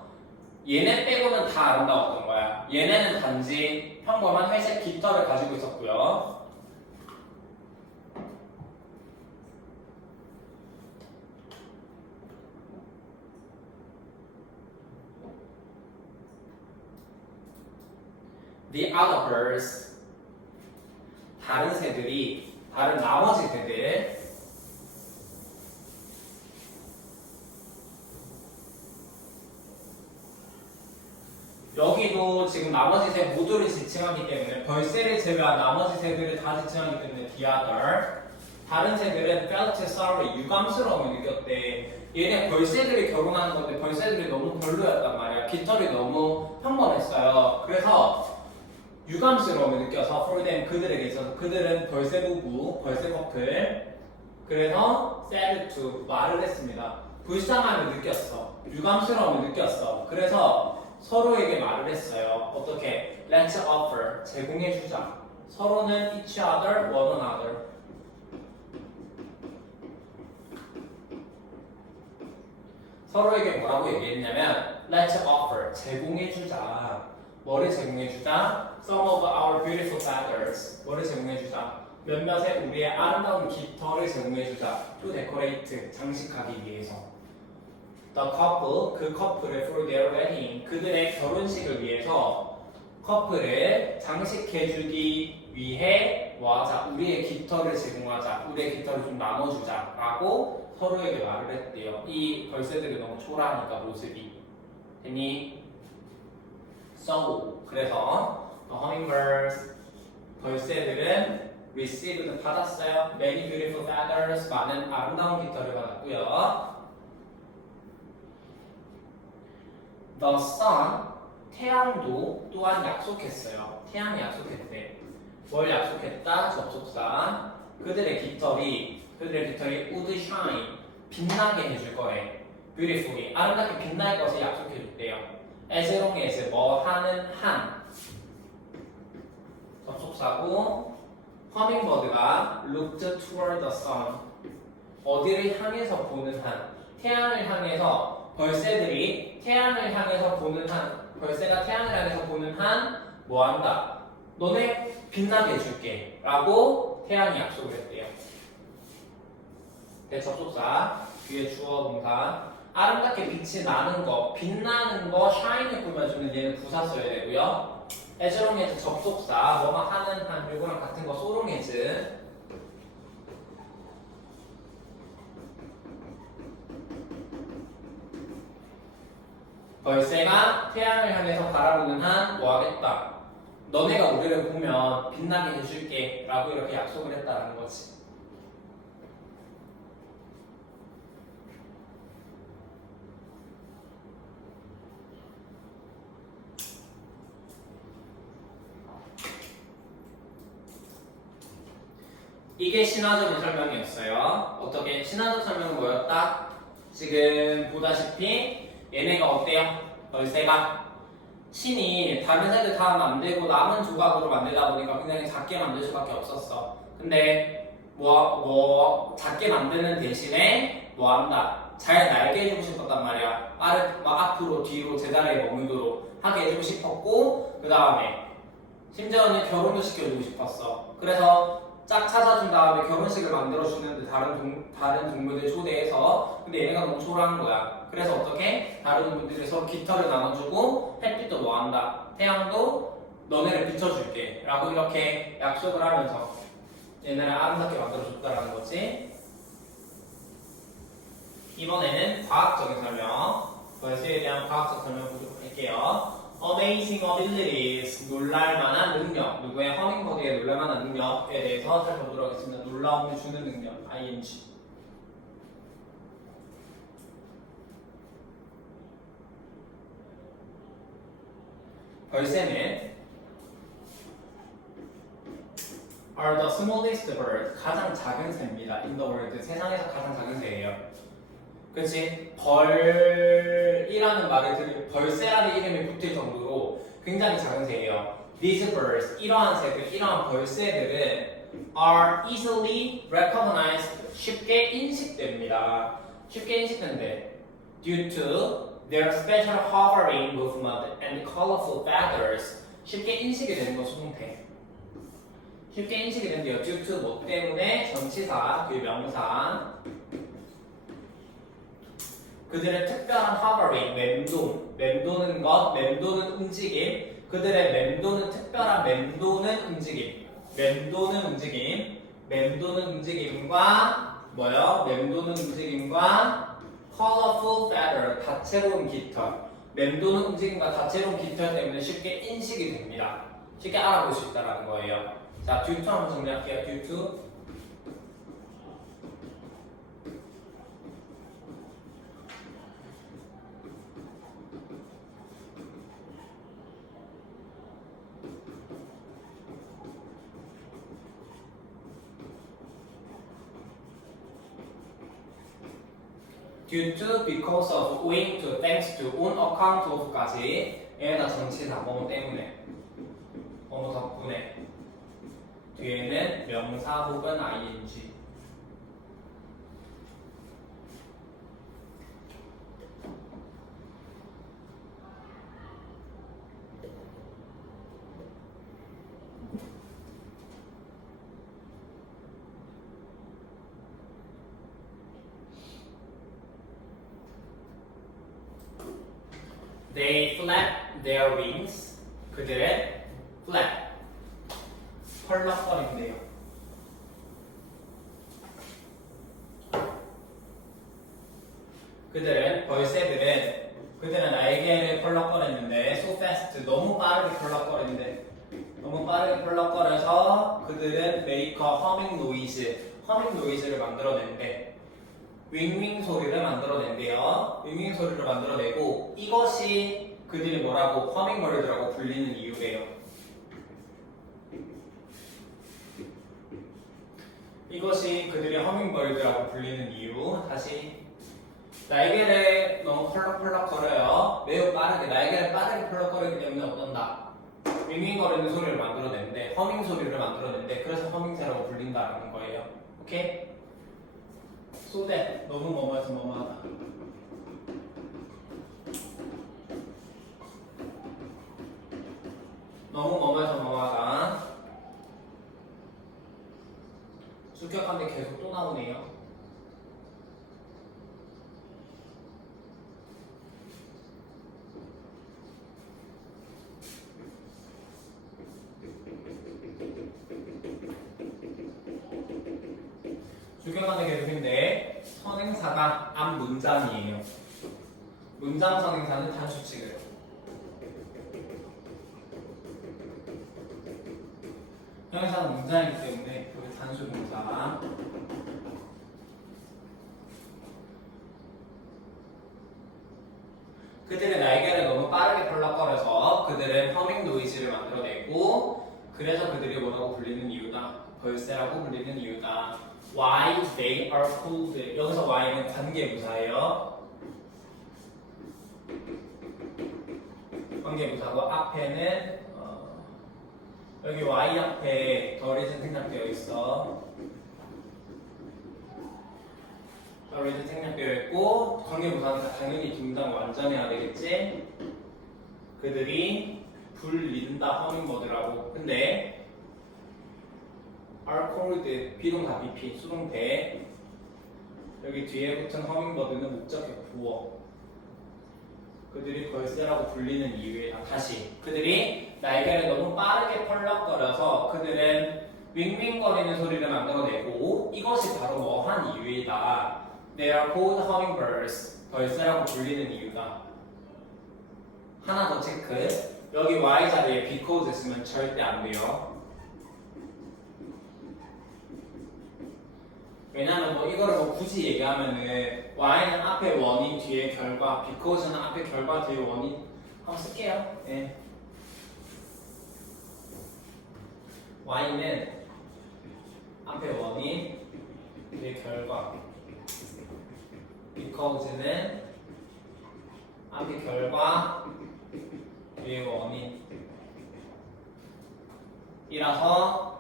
얘네 빼고는 다 아름다웠던 거야. 얘네는 단지 평범한 회색 깃털을 가지고 있었고요. The other birds 다른 새들이 다른 나머지 새들 여기도 지금 나머지 새 모두를 지칭하기 때문에 벌새를 제외한 나머지 새들을 다 지칭하기 때문에 the other 다른 새들은 felt sorry 유감스러움을 느꼈대. 얘네 벌새들이 결혼하는 건데 벌새들이 너무 별로였단 말이야. 깃털이 너무 평범했어요. 그래서 유감스러움을 느껴서 for them 그들에게 있어서 그들은 벌새 부부, 벌새 커플 그래서 sad to 말을 했습니다. 불쌍함을 느꼈어. 유감스러움을 느꼈어. 그래서 서로에게 말을 했어요. 어떻게? Let's offer 제공해주자. 서로는 each other, one another 서로에게 뭐라고 얘기했냐면 Let's offer 제공해주자. 뭐를 제공해주자? Some of our beautiful feathers. 뭐를 제공해주자? 몇몇의 우리의 아름다운 깃털을 제공해주자. To decorate. 장식하기 위해서. The couple. 그 커플을 for their wedding. 그들의 결혼식을 위해서 커플을 장식해주기 위해 뭐하자? 우리의 깃털을 제공하자. 우리의 깃털을 좀 나눠주자. 라고 서로에게 말을 했대요. 이 벌새들이 너무 초라하니까 모습이. 됐니? So 그래서 hummingbirds 벌새들은 received 받았어요. Many beautiful feathers 많은 아름다운 깃털을 받았고요. The sun 태양도 또한 약속했어요. 태양이 약속했대. 뭘 약속했다? 접속사. 그들의 깃털이 would shine 빛나게 해줄 거래. beautifully 아름답게 빛날 것을 약속해줬대요. as long as 뭐 하는 한 접속사고 hummingbird가 looked toward the sun 어디를 향해서 보는 한 태양을 향해서 벌새들이 태양을 향해서 보는 한 벌새가 태양을 향해서 보는 한 뭐 한다 너네 빛나게 해줄게 라고 태양이 약속을 했대요. 대접속사 뒤에 주어 동사 아름답게 빛이 나는 거, 빛나는 거, 샤인을 꾸며주는 얘는 부사 써야 되고요. as long as 접속사, 뭐만 하는 한 요거랑 같은 거 so long as 벌새가 태양을 향해서 바라보는 한 뭐 하겠다. 너네가 우리를 보면 빛나게 해줄게 라고 이렇게 약속을 했다는 거지. 이게 신화적인 설명이었어요. 어떻게? 신화적 설명은 뭐였다? 지금 보다시피 얘네가 어때요? 벌새가 신이 다른 새들 다 만들고 남은 조각으로 만들다 보니까 굉장히 작게 만들 수밖에 없었어. 근데 작게 만드는 대신에 뭐 한다? 잘 날게 해주고 싶었단 말이야. 막 앞으로 뒤로 제자리에 머물도록 하게 해주고 싶었고, 그 다음에 심지어는 결혼도 시켜주고 싶었어. 그래서 짝 찾아준 다음에 결혼식을 만들어주는데 다른 동물들 초대해서, 근데 얘네가 너무 초라한 거야. 그래서 어떻게? 다른 동물들이 서로 깃털을 나눠주고 햇빛도 뭐 한다? 태양도 너네를 비춰줄게 라고 이렇게 약속을 하면서 얘네를 아름답게 만들어줬다라는 거지. 이번에는 과학적인 설명, 벌새에 대한 과학적 설명 보도록 할게요. Amazing abilities, 놀랄만한 능력. 누구의 허밍버드의 놀랄만한 능력에 대해서 살펴보도록 하겠습니다. 놀라움을 주는 능력, ing. 벌새는 are the smallest bird, 가장 작은 새입니다. in the world, 세상에서 가장 작은 새예요. 그치? 벌이라는 말을 들으면 벌새라는 이름이 붙을 정도로 굉장히 작은 새예요. These birds, 이러한 새들, 이러한 벌새들은 are easily recognized, 쉽게 인식됩니다. 쉽게 인식된대. Due to their special hovering movement and colorful feathers, 쉽게 인식이 되는 것은 돼. 쉽게 인식이 된대요. Due to 뭐 때문에 전치사, 그 명사. 그들의 특별한 hovering, 맴도는 것, 맴도는 움직임. 그들의 맴도는 특별한 맴도는 움직임. 맴도는 움직임과 뭐요? 맴도는 움직임과 colorful feather, 다채로운 깃털. 맴도는 움직임과 다채로운 깃털 때문에 쉽게 인식이 됩니다. 쉽게 알아볼 수 있다는 거예요. 자, due to 한번 정리할게요. due to due to, because of, owing to, thanks to, on account of까지 얘네가 전치사 뭐뭐 때문에 뭐뭐 덕분에 뒤에는 명사 혹은 ing. They flap their wings. 그들의 flap, 펄럭거린대요. 그들은 날개를 펄럭거렸는데 so fast, 너무 빠르게 펄럭거리는데 너무 빠르게 펄럭거려서 그들은 make a humming noise를 만들어낸대. 윙윙 소리를 만들어낸대요. 윙윙 소리를 만들어내고 이것이 그들이 뭐라고 허밍버드라고 불리는 이유래요. 이것이 그들이 허밍버드라고 불리는 이유. 다시 날개를 너무 펄럭펄럭 거려요. 매우 빠르게 날개를 빠르게 펄럭거리기 때문에 어떤다? 윙윙거리는 소리를 만들어내는데 허밍 소리를 만들어내는데 그래서 허밍새라고 불린다는 거예요. 오케이? 쏘대 너무 뭐뭐해서 뭐뭐하다. 너무 뭐뭐해서 뭐뭐하다. 습격한데 계속 또 나오네요. 주격하는 계속인데 선행사가 앞 문장이에요. 문장 선행사는 단수칙을. 형용사는 문장이기 때문에 여기 단수 동사. 그들의 날개를 너무 빠르게 펄럭거려서 그들은 허밍 노이즈를 만들어내고 그래서 그들이 뭐라고 불리는 이유다. 벌새라고 불리는 이유다. Why they are called. 여기서 Why는 관계부사예요. 관계부사고 앞에는 여기 Y 앞에 더 reason 생략되어 있어. 더 reason 생략되어 있고 관계부사는 당연히 뒷문장 완전해야 되겠지. 그들이 불린다 허밍버드라고. 근데 are called 비동사 BP 수동태 여기 뒤에 붙은 허밍버드는 목적격 부어. 그들이 벌새라고 불리는 이유에 다시 그들이 날개를 너무 빠르게 펄럭거려서 그들은 윙윙거리는 소리를 만들어내고 이것이 바로 뭐한 이유이다. They are called hummingbirds. 벌새라고 불리는 이유다. 하나 더 체크. 여기 Y 자리에 because 쓰면 절대 안 돼요. 왜냐면 뭐 이거를 뭐 굳이 얘기하면은 Y는 앞에 원인 뒤에 결과, because는 앞에 결과 뒤에 원인 한번 쓸게요. 네. Y는 앞에 원인 뒤에 결과, because는 앞에 결과 뒤에 원인 이라서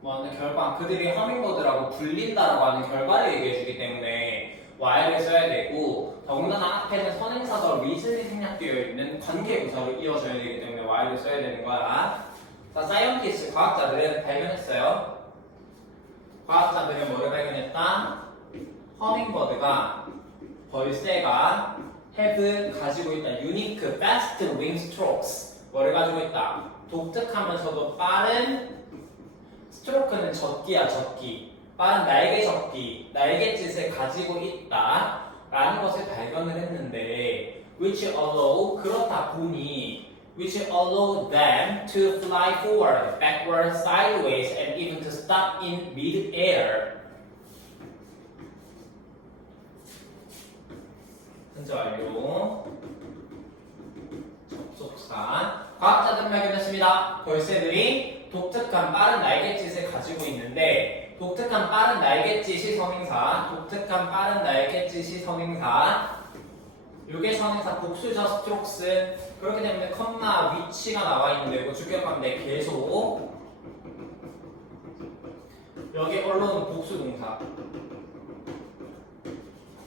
뭐하는 결과 그들이 허밍버드라고 불린다라고 하는 결과를 얘기해주기 때문에 Y를 써야 되고 더군다나 앞에는 선행사가 reason이 생략되어 있는 관계부사로 이어져야 되기 때문에 Y를 써야 되는 거야. 자, 사이언티스트 과학자들은 발견했어요. 과학자들은 뭐를 발견했다? 허밍버드가 벌새가 have 가지고 있다. unique fast wing strokes 뭐를 가지고 있다? 독특하면서도 빠른 스트로크는 젖기야 젖기 빠른 날개 젖기 날갯짓을 가지고 있다 라는 것을 발견을 했는데 which allow 그렇다 보니 which allow them to fly forward, backward, sideways and even to stop in mid-air. 현재 완료. 접속사 과학자들은 발견했습니다. 벌새들이 독특한 빠른 날갯짓을 가지고 있는데 독특한 빠른 날갯짓이 선행사 독특한 빠른 날갯짓이 선행사 요게 선행사 복수죠. 스트록스 그렇기 때문에 컴마 위치가 나와 있는데 이거 주격하면 계속 여기 언론은 복수동사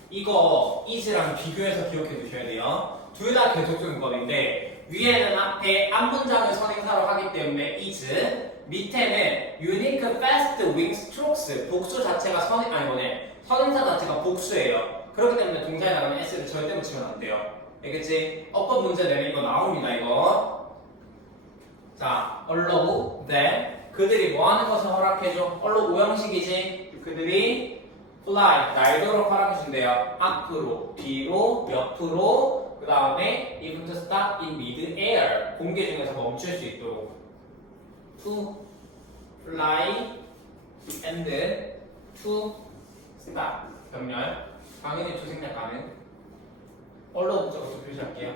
이거 is랑 비교해서 기억해 두셔야 돼요. 둘 다 계속적인 법인데 위에는 앞에 앞문장을 선행사로 하기 때문에 is 밑에는 unique fast wing strokes 복수 자체가 선행사 자체가 복수예요. 그렇기 때문에 동사에 나가면 s를 절대 붙이면 안 돼요. 알겠지? 어법 문제 내면 이거 나옵니다. 이거 자 allow them 그들이 뭐 하는 것을 허락해줘? allow 오형식이지. 그들이 fly 날도록 허락해준대요. 앞으로, 뒤로, 옆으로 그 다음에 even to stop in mid-air 공기 중에서 멈출 수 있도록 to fly and to stop 병렬 당연히 to 생략 가능 얼로 붙여서 표시할게요.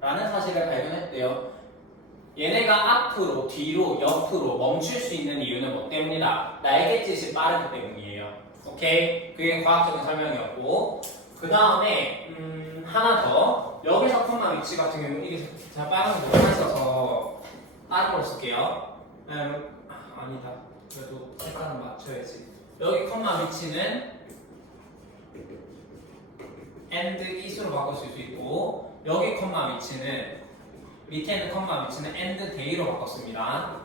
라는 사실을 발견했대요. 얘네가 앞으로, 뒤로, 옆으로 멈출 수 있는 이유는 뭐 때문이다? 날갯짓이 빠르기 때문이에요. 오케이? 그게 과학적인 설명이었고 그 다음에 하나 더 여기서 컴마 위치 같은 경우는 이게 제가 빨간색 못 써서 다른 걸 쓸게요. 아니다. 그래도 색깔은 맞춰야지. 여기 컴마 위치는 and is로 바꿀 수 있고 여기 컴마 위치는 밑에 있는 컴마 위치는 and day로 바꿨습니다.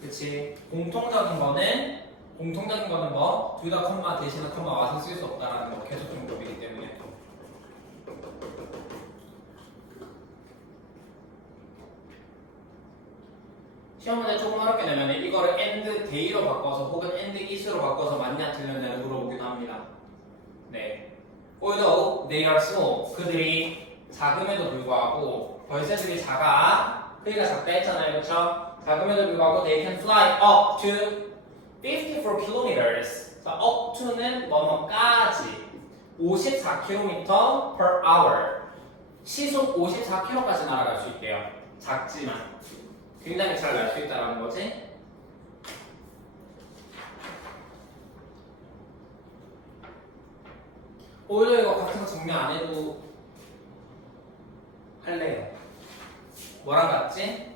그치? 공통적인 거는 뭐 둘 다 컴마 대신에 컴마 와서 쓸 수 없다라는 거 계속적인 법이기 때문에 시험 문제 조금 어렵게 되면 이거를 and day로 바꿔서 혹은 and is로 바꿔서 맞냐 틀렸냐를 물어보기도 합니다. 네. Although they are small 그들이 작음에도 불구하고 벌새들이 작아 크기가 작다 했잖아요. 그렇죠? 작음에도 불구하고 they can fly up to 54 kilometers 자, up to는 뭐뭐까지 54km per hour 시속 54km까지 날아갈 수 있대요. 작지만 굉장히 잘 날 수 있다는 거지. 오히려 이거 같은 거 정리 안 해도 할래요. 뭐랑 같지?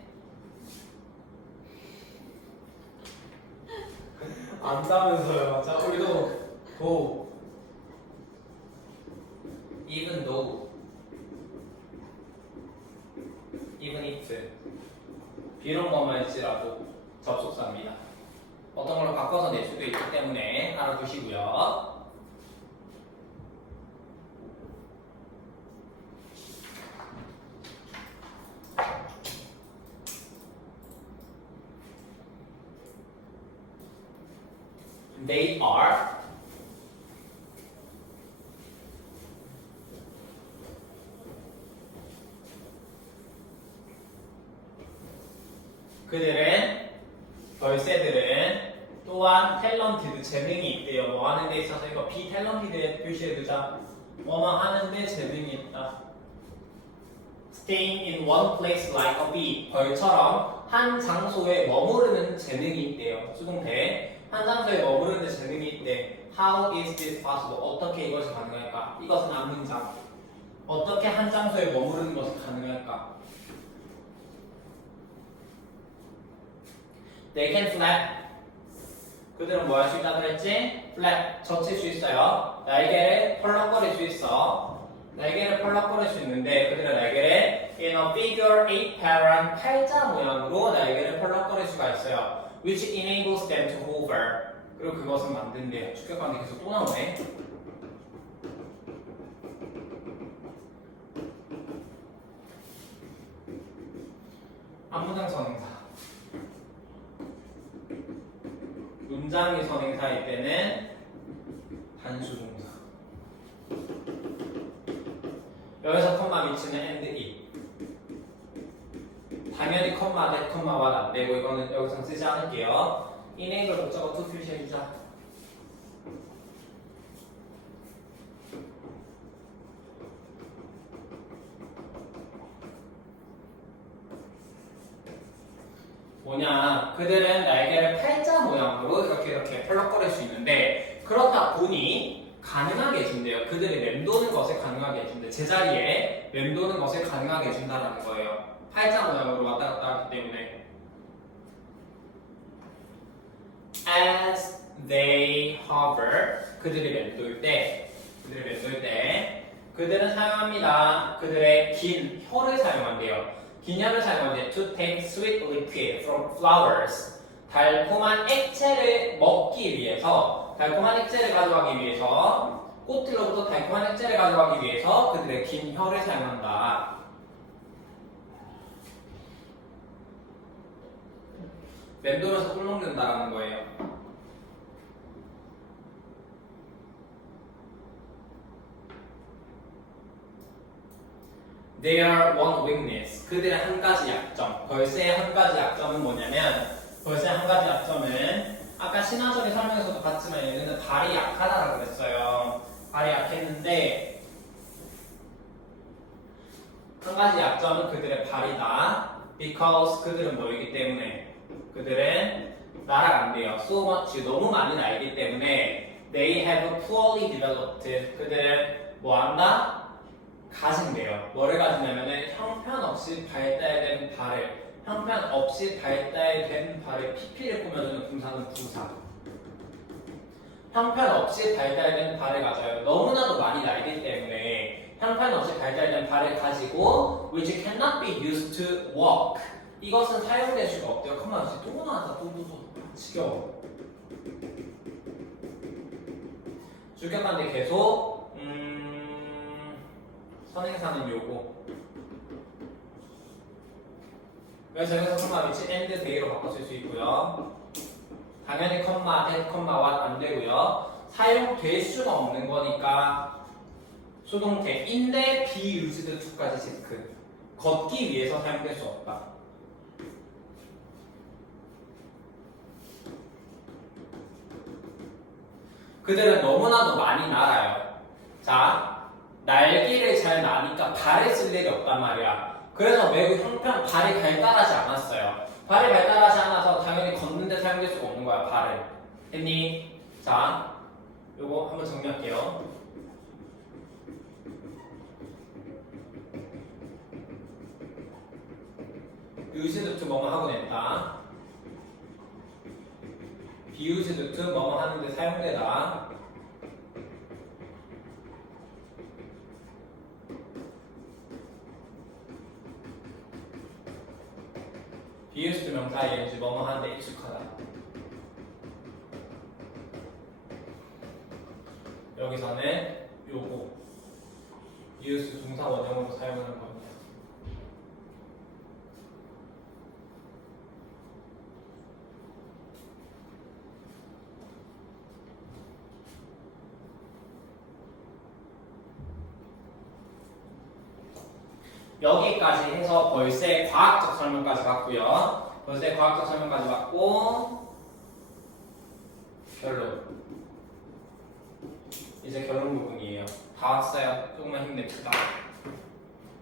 안다면서요. 자, 우리도 도 even though even if 비록 뭐뭐일지라도 접속사입니다. 어떤 걸로 바꿔서 낼 수도 있기 때문에 알아두시고요. They are 그들은 벌새들은 또한 탤런티드 재능이 있대요. 뭐 하는 데 있어서 이거 비탤런티드에 표시해두자. 뭐뭐 하는데 재능이 있다. Staying in one place like a bee 벌처럼 한 장소에 머무르는 재능이 있대요. 수동태 한 장소에 머무르는 재능이 있대. How is this possible? 어떻게 이것이 가능할까? 이것은 앞문장. 어떻게 한 장소에 머무르는 것이 가능할까? They can flap. 그들은 뭐 할 수 있다 그랬지? flap, 젖힐 수 있어요. 날개를 펄럭거릴 수 있어. 날개를 펄럭거릴 수 있는데 그들은 날개를 in a figure 8 pattern 팔자 모양으로 날개를 펄럭거릴 수가 있어요. Which enables them to hover. 그리고 그것은 만든대요. 축격관계 계속 또 나오네. 앞문장 선행사. 문장이 선행사일 때는 단수동사. 여기서 컴마 위치는 and it. 당연히 컴마, that, 컴마, what 안 되고 이거는 여기서 쓰지 않을게요. enable 목적어 to 표시해주자. 뭐냐, 그들은 날개를 팔자 모양으로 이렇게 펄럭거릴 수 있는데 그렇다 보니 가능하게 해준대요. 그들이 맴도는 것을 가능하게 해준대. 제자리에 맴도는 것을 가능하게 해준다는 거예요. 팔자 모양으로 왔다 갔다 하기 때문에. As they hover, 그들이 맴돌 때 그들은 사용합니다. 그들의 긴 혀를 사용한대요. 긴 혀를 사용한대. To take sweet liquid from flowers. 달콤한 액체를 먹기 위해서, 달콤한 액체를 가져가기 위해서, 꽃들로부터 달콤한 액체를 가져가기 위해서 그들의 긴 혀를 사용한다. 맴돌면서 꿀 먹는다라는 거예요. Their one weakness. 그들의 한 가지 약점. 벌새의 한 가지 약점은 뭐냐면, 벌새의 한 가지 약점은 아까 신화적인 설명에서도 봤지만 얘는 발이 약하다라고 그랬어요. 발이 약했는데 한 가지 약점은 그들의 발이다. Because 그들은 뭐이기 때문에 그들은 날아간대요. So much 너무 많이 날기 때문에 They have poorly developed. 그들은 뭐한다? 가진대요. 뭐를 가지냐면은 형편없이 발달된 발을 형편없이 발달된 발에 PP를 꾸며주는 분사는 부사. 형편없이 발달된 발을 가져요. 너무나도 많이 날기 때문에 형편없이 발달된 발을 가지고 which cannot be used to walk. 이것은 사용될 수가 없대요. 컴마 없이 또 나왔다. 또 지겨워. 주격관대 계속 선행사는 요거. 그래서 여기서 컴마 위치 and they로 바꿔 쓸 수 있고요. 당연히 컴마, that, 컴마, what 안 되고요. 사용될 수가 없는 거니까 수동태 인데 be used to까지 체크. 걷기 위해서 사용될 수 없다. 그들은 너무나도 많이 날아요. 자, 날개를 잘 나니까 발을 쓸 일이 없단 말이야. 그래서 매우 형편 발이 발달하지 않았어요. 발이 발달하지 않아서 당연히 걷는데 사용될 수가 없는 거야, 발을. 했니? 자, 요거 한번 정리할게요. used to 뭐뭐 하고 냈다. be used to 뭐뭐 하는데 사용되다. be used to 명사 ing 뭐뭐 하는데 익숙하다. 여기서는 요거 used 동사 원형으로 사용하는 겁니다. 여기까지 해서 벌새 과학적 설명까지 봤고요. 벌새 과학적 설명까지 봤고 결론. 이제 결론 부분이에요. 다 왔어요. 조금만 힘냅시다.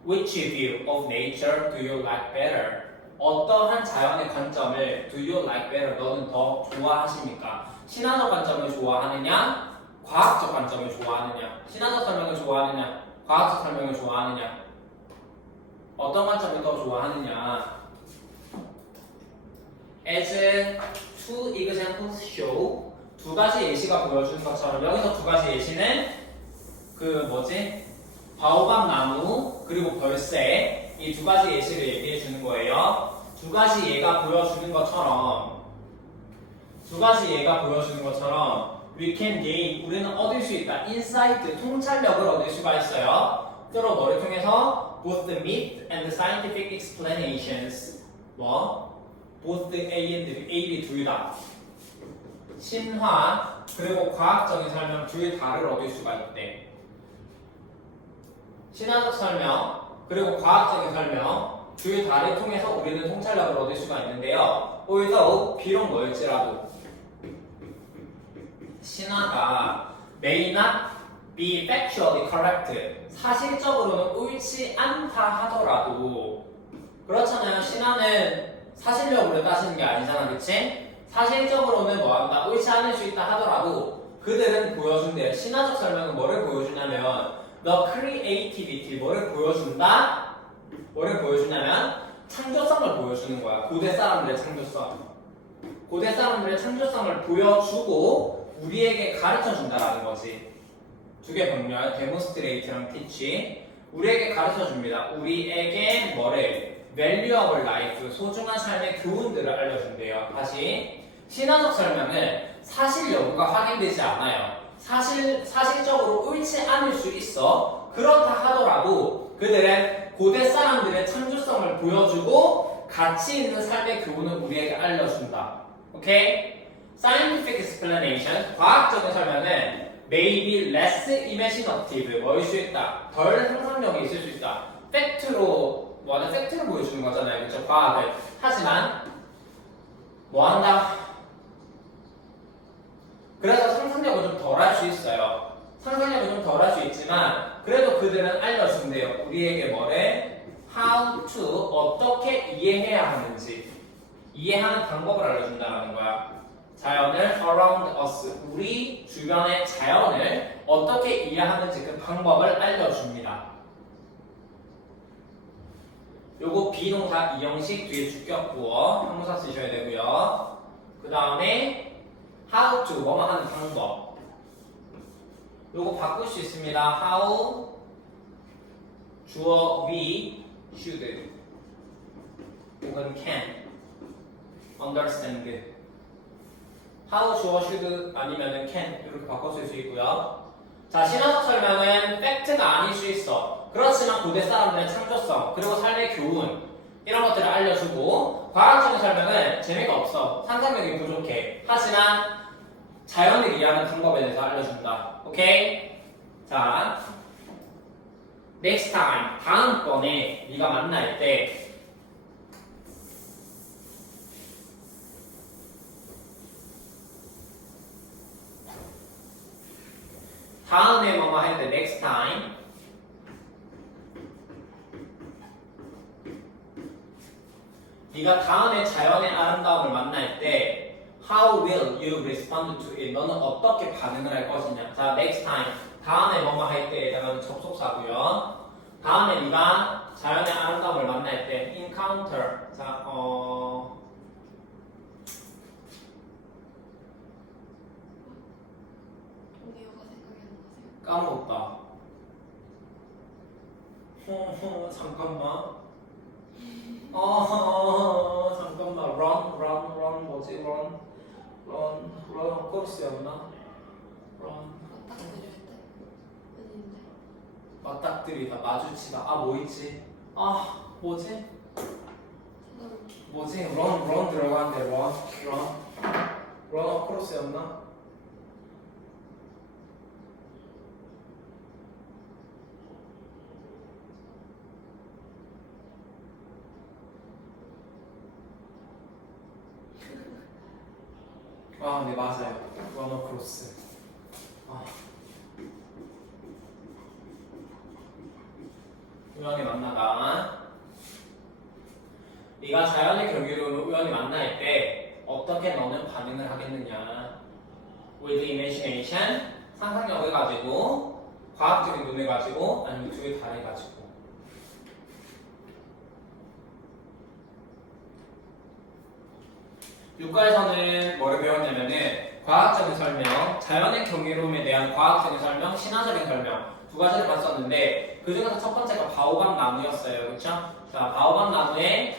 Which view of nature do you like better? 어떠한 자연의 관점을 do you like better? 너는 더 좋아하십니까? 신화적 관점을 좋아하느냐? 과학적 관점을 좋아하느냐? 신화적 설명을 좋아하느냐? 과학적 설명을 좋아하느냐? 어떤 관점을 더 좋아하느냐? As two examples show, 두 가지 예시가 보여주는 것처럼 여기서 두 가지 예시는 그 뭐지? 바오밥 나무 그리고 벌새 이 두 가지 예시를 얘기해 주는 거예요. 두 가지 예가 보여주는 것처럼 we can gain 우리는 얻을 수 있다. insight 통찰력을 얻을 수가 있어요. 때로 뭐를 통해서 both the myth and the scientific explanations both the A and the A이 둘 다 신화 그리고 과학적인 설명 둘 다를 얻을 수가 있대. 신화적 설명 그리고 과학적인 설명 둘 다를 통해서 우리는 통찰력을 얻을 수가 있는데요. although 비록 뭐일지라도 신화가 may not be factually correct 사실적으로는 옳지 않다 하더라도 그렇잖아요. 신화는 사실력으로 따지는 게 아니잖아, 그치? 사실적으로는 뭐한다? 옳지 않을 수 있다 하더라도 그들은 보여준대요. 신화적 설명은 뭐를 보여주냐면 the creativity 뭐를 보여준다? 뭐를 보여주냐면 창조성을 보여주는 거야. 고대 사람들의 창조성. 고대 사람들의 창조성을 보여주고 우리에게 가르쳐준다라는 거지. 두 개 병렬, demonstrate랑 teach. 우리에게 가르쳐줍니다. 우리에게 뭐를? valuable life, 소중한 삶의 교훈들을 알려준대요. 다시. 신화적 설명은 사실 여부가 확인되지 않아요. 사실적으로 옳지 않을 수 있어. 그렇다 하더라도 그들은 고대 사람들의 창조성을 보여주고 가치 있는 삶의 교훈을 우리에게 알려준다. 오케이? Scientific explanation, 과학적인 설명은 maybe less imaginative, 뭐일 수 있다. 덜 상상력이 있을 수 있다. 팩트로, 팩트를 보여주는 거잖아요. 그쵸? 과학을. 하지만 뭐한다? 그래서 상상력을 좀 덜 할 수 있어요. 상상력을 좀 덜 할 수 있지만 그래도 그들은 알려준대요. 우리에게 뭐래? How to, 어떻게 이해해야 하는지 이해하는 방법을 알려준다는 거야. 자연을 around us, 우리 주변의 자연을 어떻게 이해하는지 그 방법을 알려줍니다. 요거 비동사 이형식 뒤에 주격구어 형용사 쓰셔야 되고요. 그 다음에 how to, 뭐뭐 하는 방법. 요거 바꿀 수 있습니다. how, 주어 we, should. 이건 can, understand. how, 주어 should 아니면은 can 이렇게 바꿔 쓸 수 있고요. 자, 신화적 설명은 팩트가 아닐 수 있어. 그렇지만 고대 사람들의 창조성 그리고 삶의 교훈 이런 것들을 알려주고 과학적인 설명은 재미가 없어. 상상력이 부족해. 하지만 자연을 이해하는 방법에 대해서 알려준다. 오케이? 자, next time 다음번에 네가 만날 때 다음에 뭐뭐 할 때 next time. 네가 다음에 자연의 아름다움을 만날 때 how will you respond to it? 너는 어떻게 반응을 할 것이냐. 자, next time. 다음에 뭐뭐 할 때에다가는 접속사고요. 다음에 네가 자연의 아름다움을 만날 때 encounter. 자, 동의어가 생각이 안 나세요? 까먹었다. 잠깐만. 잠깐만. run 뭐지? run 코러스였나? run 맞닥뜨릴 때? 아닌데. 맞닥뜨리다 마주치다. 아, 뭐 있지? 아, 뭐지? 찾아볼게요. 뭐지? run 들어가는데 run 코러스였나? 아, 네, 맞아요. 러너 크로스. 우연히 만나다. 네가 자연의 경계로 우연히 만날 때 어떻게 너는 반응을 하겠느냐. With imagination, 상상력을 가지고, 과학적인 눈을 가지고, 아니면 두 개 다 해가지고. 육과에서는 뭐를 배웠냐면은 과학적인 설명, 자연의 경이로움에 대한 과학적인 설명, 신화적인 설명 두 가지를 봤었는데 그 중에서 첫 번째가 바오밥 나무였어요. 그렇죠? 자, 바오밥 나무에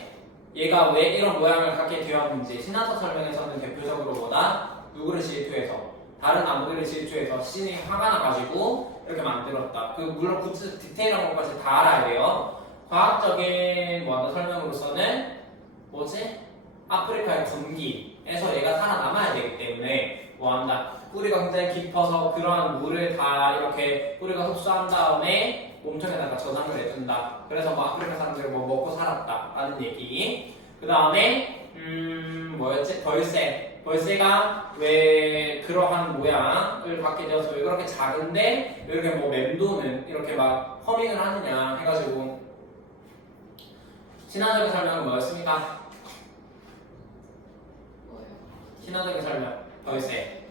얘가 왜 이런 모양을 갖게 되었는지 신화적 설명에서는 대표적으로 뭐다? 누구를 질투해서 다른 나무들을 질투해서 신이 화가 나가지고 이렇게 만들었다. 그 물론 구체 디테일한 것까지 다 알아야 돼요. 과학적인 뭐하다 설명으로서는 뭐지? 아프리카의 건기에서 얘가 살아남아야 되기 때문에 뭐한다? 뿌리가 굉장히 깊어서 그러한 물을 다 이렇게 뿌리가 흡수한 다음에 몸통에다가 저장을 해준다. 그래서 뭐 아프리카 사람들이 뭐 먹고 살았다 라는 얘기. 그 다음에 뭐였지? 벌새가 왜 그러한 모양을 갖게 되어서 왜 그렇게 작은데 왜 이렇게 뭐 맴도는 이렇게 막 허밍을 하느냐 해가지고 신화적인 설명은 뭐였습니까? 뭐예요? 신화적인 설명 벌새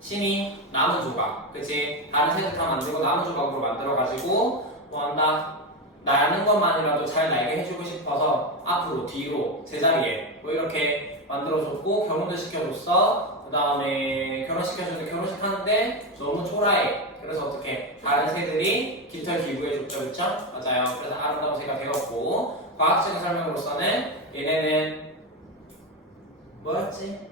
신이 나무 조각 그치? 다른 새들 다 만들고 나무 조각으로 만들어가지고 뭐한다? 나는 것만이라도 잘 날게 해주고 싶어서 앞으로 뒤로 제자리에 뭐 이렇게 만들어줬고 결혼도 시켜줬어. 그 다음에 결혼시켜줬는데 결혼식 하는데 너무 초라해. 그래서 어떻게 다른 새들이 깃털 기부해줬죠. 그쵸? 맞아요. 그래서 아름다운 새가 되었고 과학적인 설명으로서는 얘네는 뭐였지?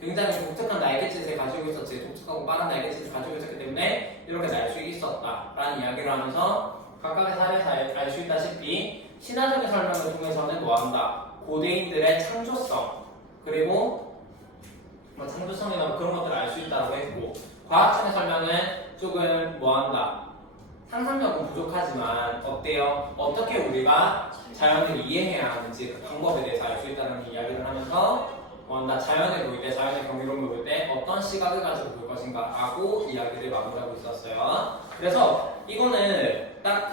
굉장히 독특한 날갯짓을 가지고 있었지. 독특하고 빠른 날갯짓을 가지고 있었기 때문에 이렇게 날 수 있었다라는 이야기를 하면서 각각의 사례에서 알 수 있다시피 신화적인 설명을 통해서는 뭐한다? 고대인들의 창조성 그리고 뭐 창조성이나 뭐 그런 것들을 알 수 있다고 했고 과학적인 설명은 조금 뭐한다? 상상력은 부족하지만 어때요? 어떻게 우리가 자연을 이해해야 하는지 그 방법에 대해서 알 수 있다는 이야기를 하면서 나 자연을 볼 때, 자연의 경이로움을 볼 때 어떤 시각을 가지고 볼 것인가 라고 이야기를 마무리하고 있었어요. 그래서 이거는 딱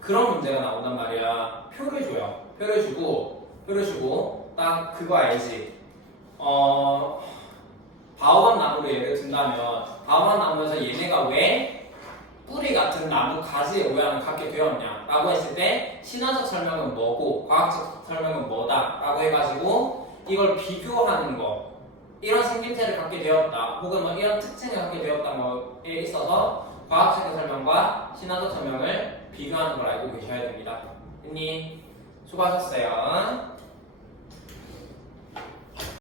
그런 문제가 나온단 말이야. 표를 줘요. 표를 주고 딱 그거 알지? 바오밥 나무를 예를 든다면 바오밥 나무에서 얘네가 왜 뿌리 같은 나무 가지의 모양을 갖게 되었냐 라고 했을 때 신화적 설명은 뭐고 과학적 설명은 뭐다 라고 해가지고 이걸 비교하는 거 이런 생김새를 갖게 되었다 혹은 뭐 이런 특징을 갖게 되었다 뭐에 있어서 과학적인 설명과 신화적 설명을 비교하는 걸 알고 계셔야 됩니다. 언니 수고하셨어요.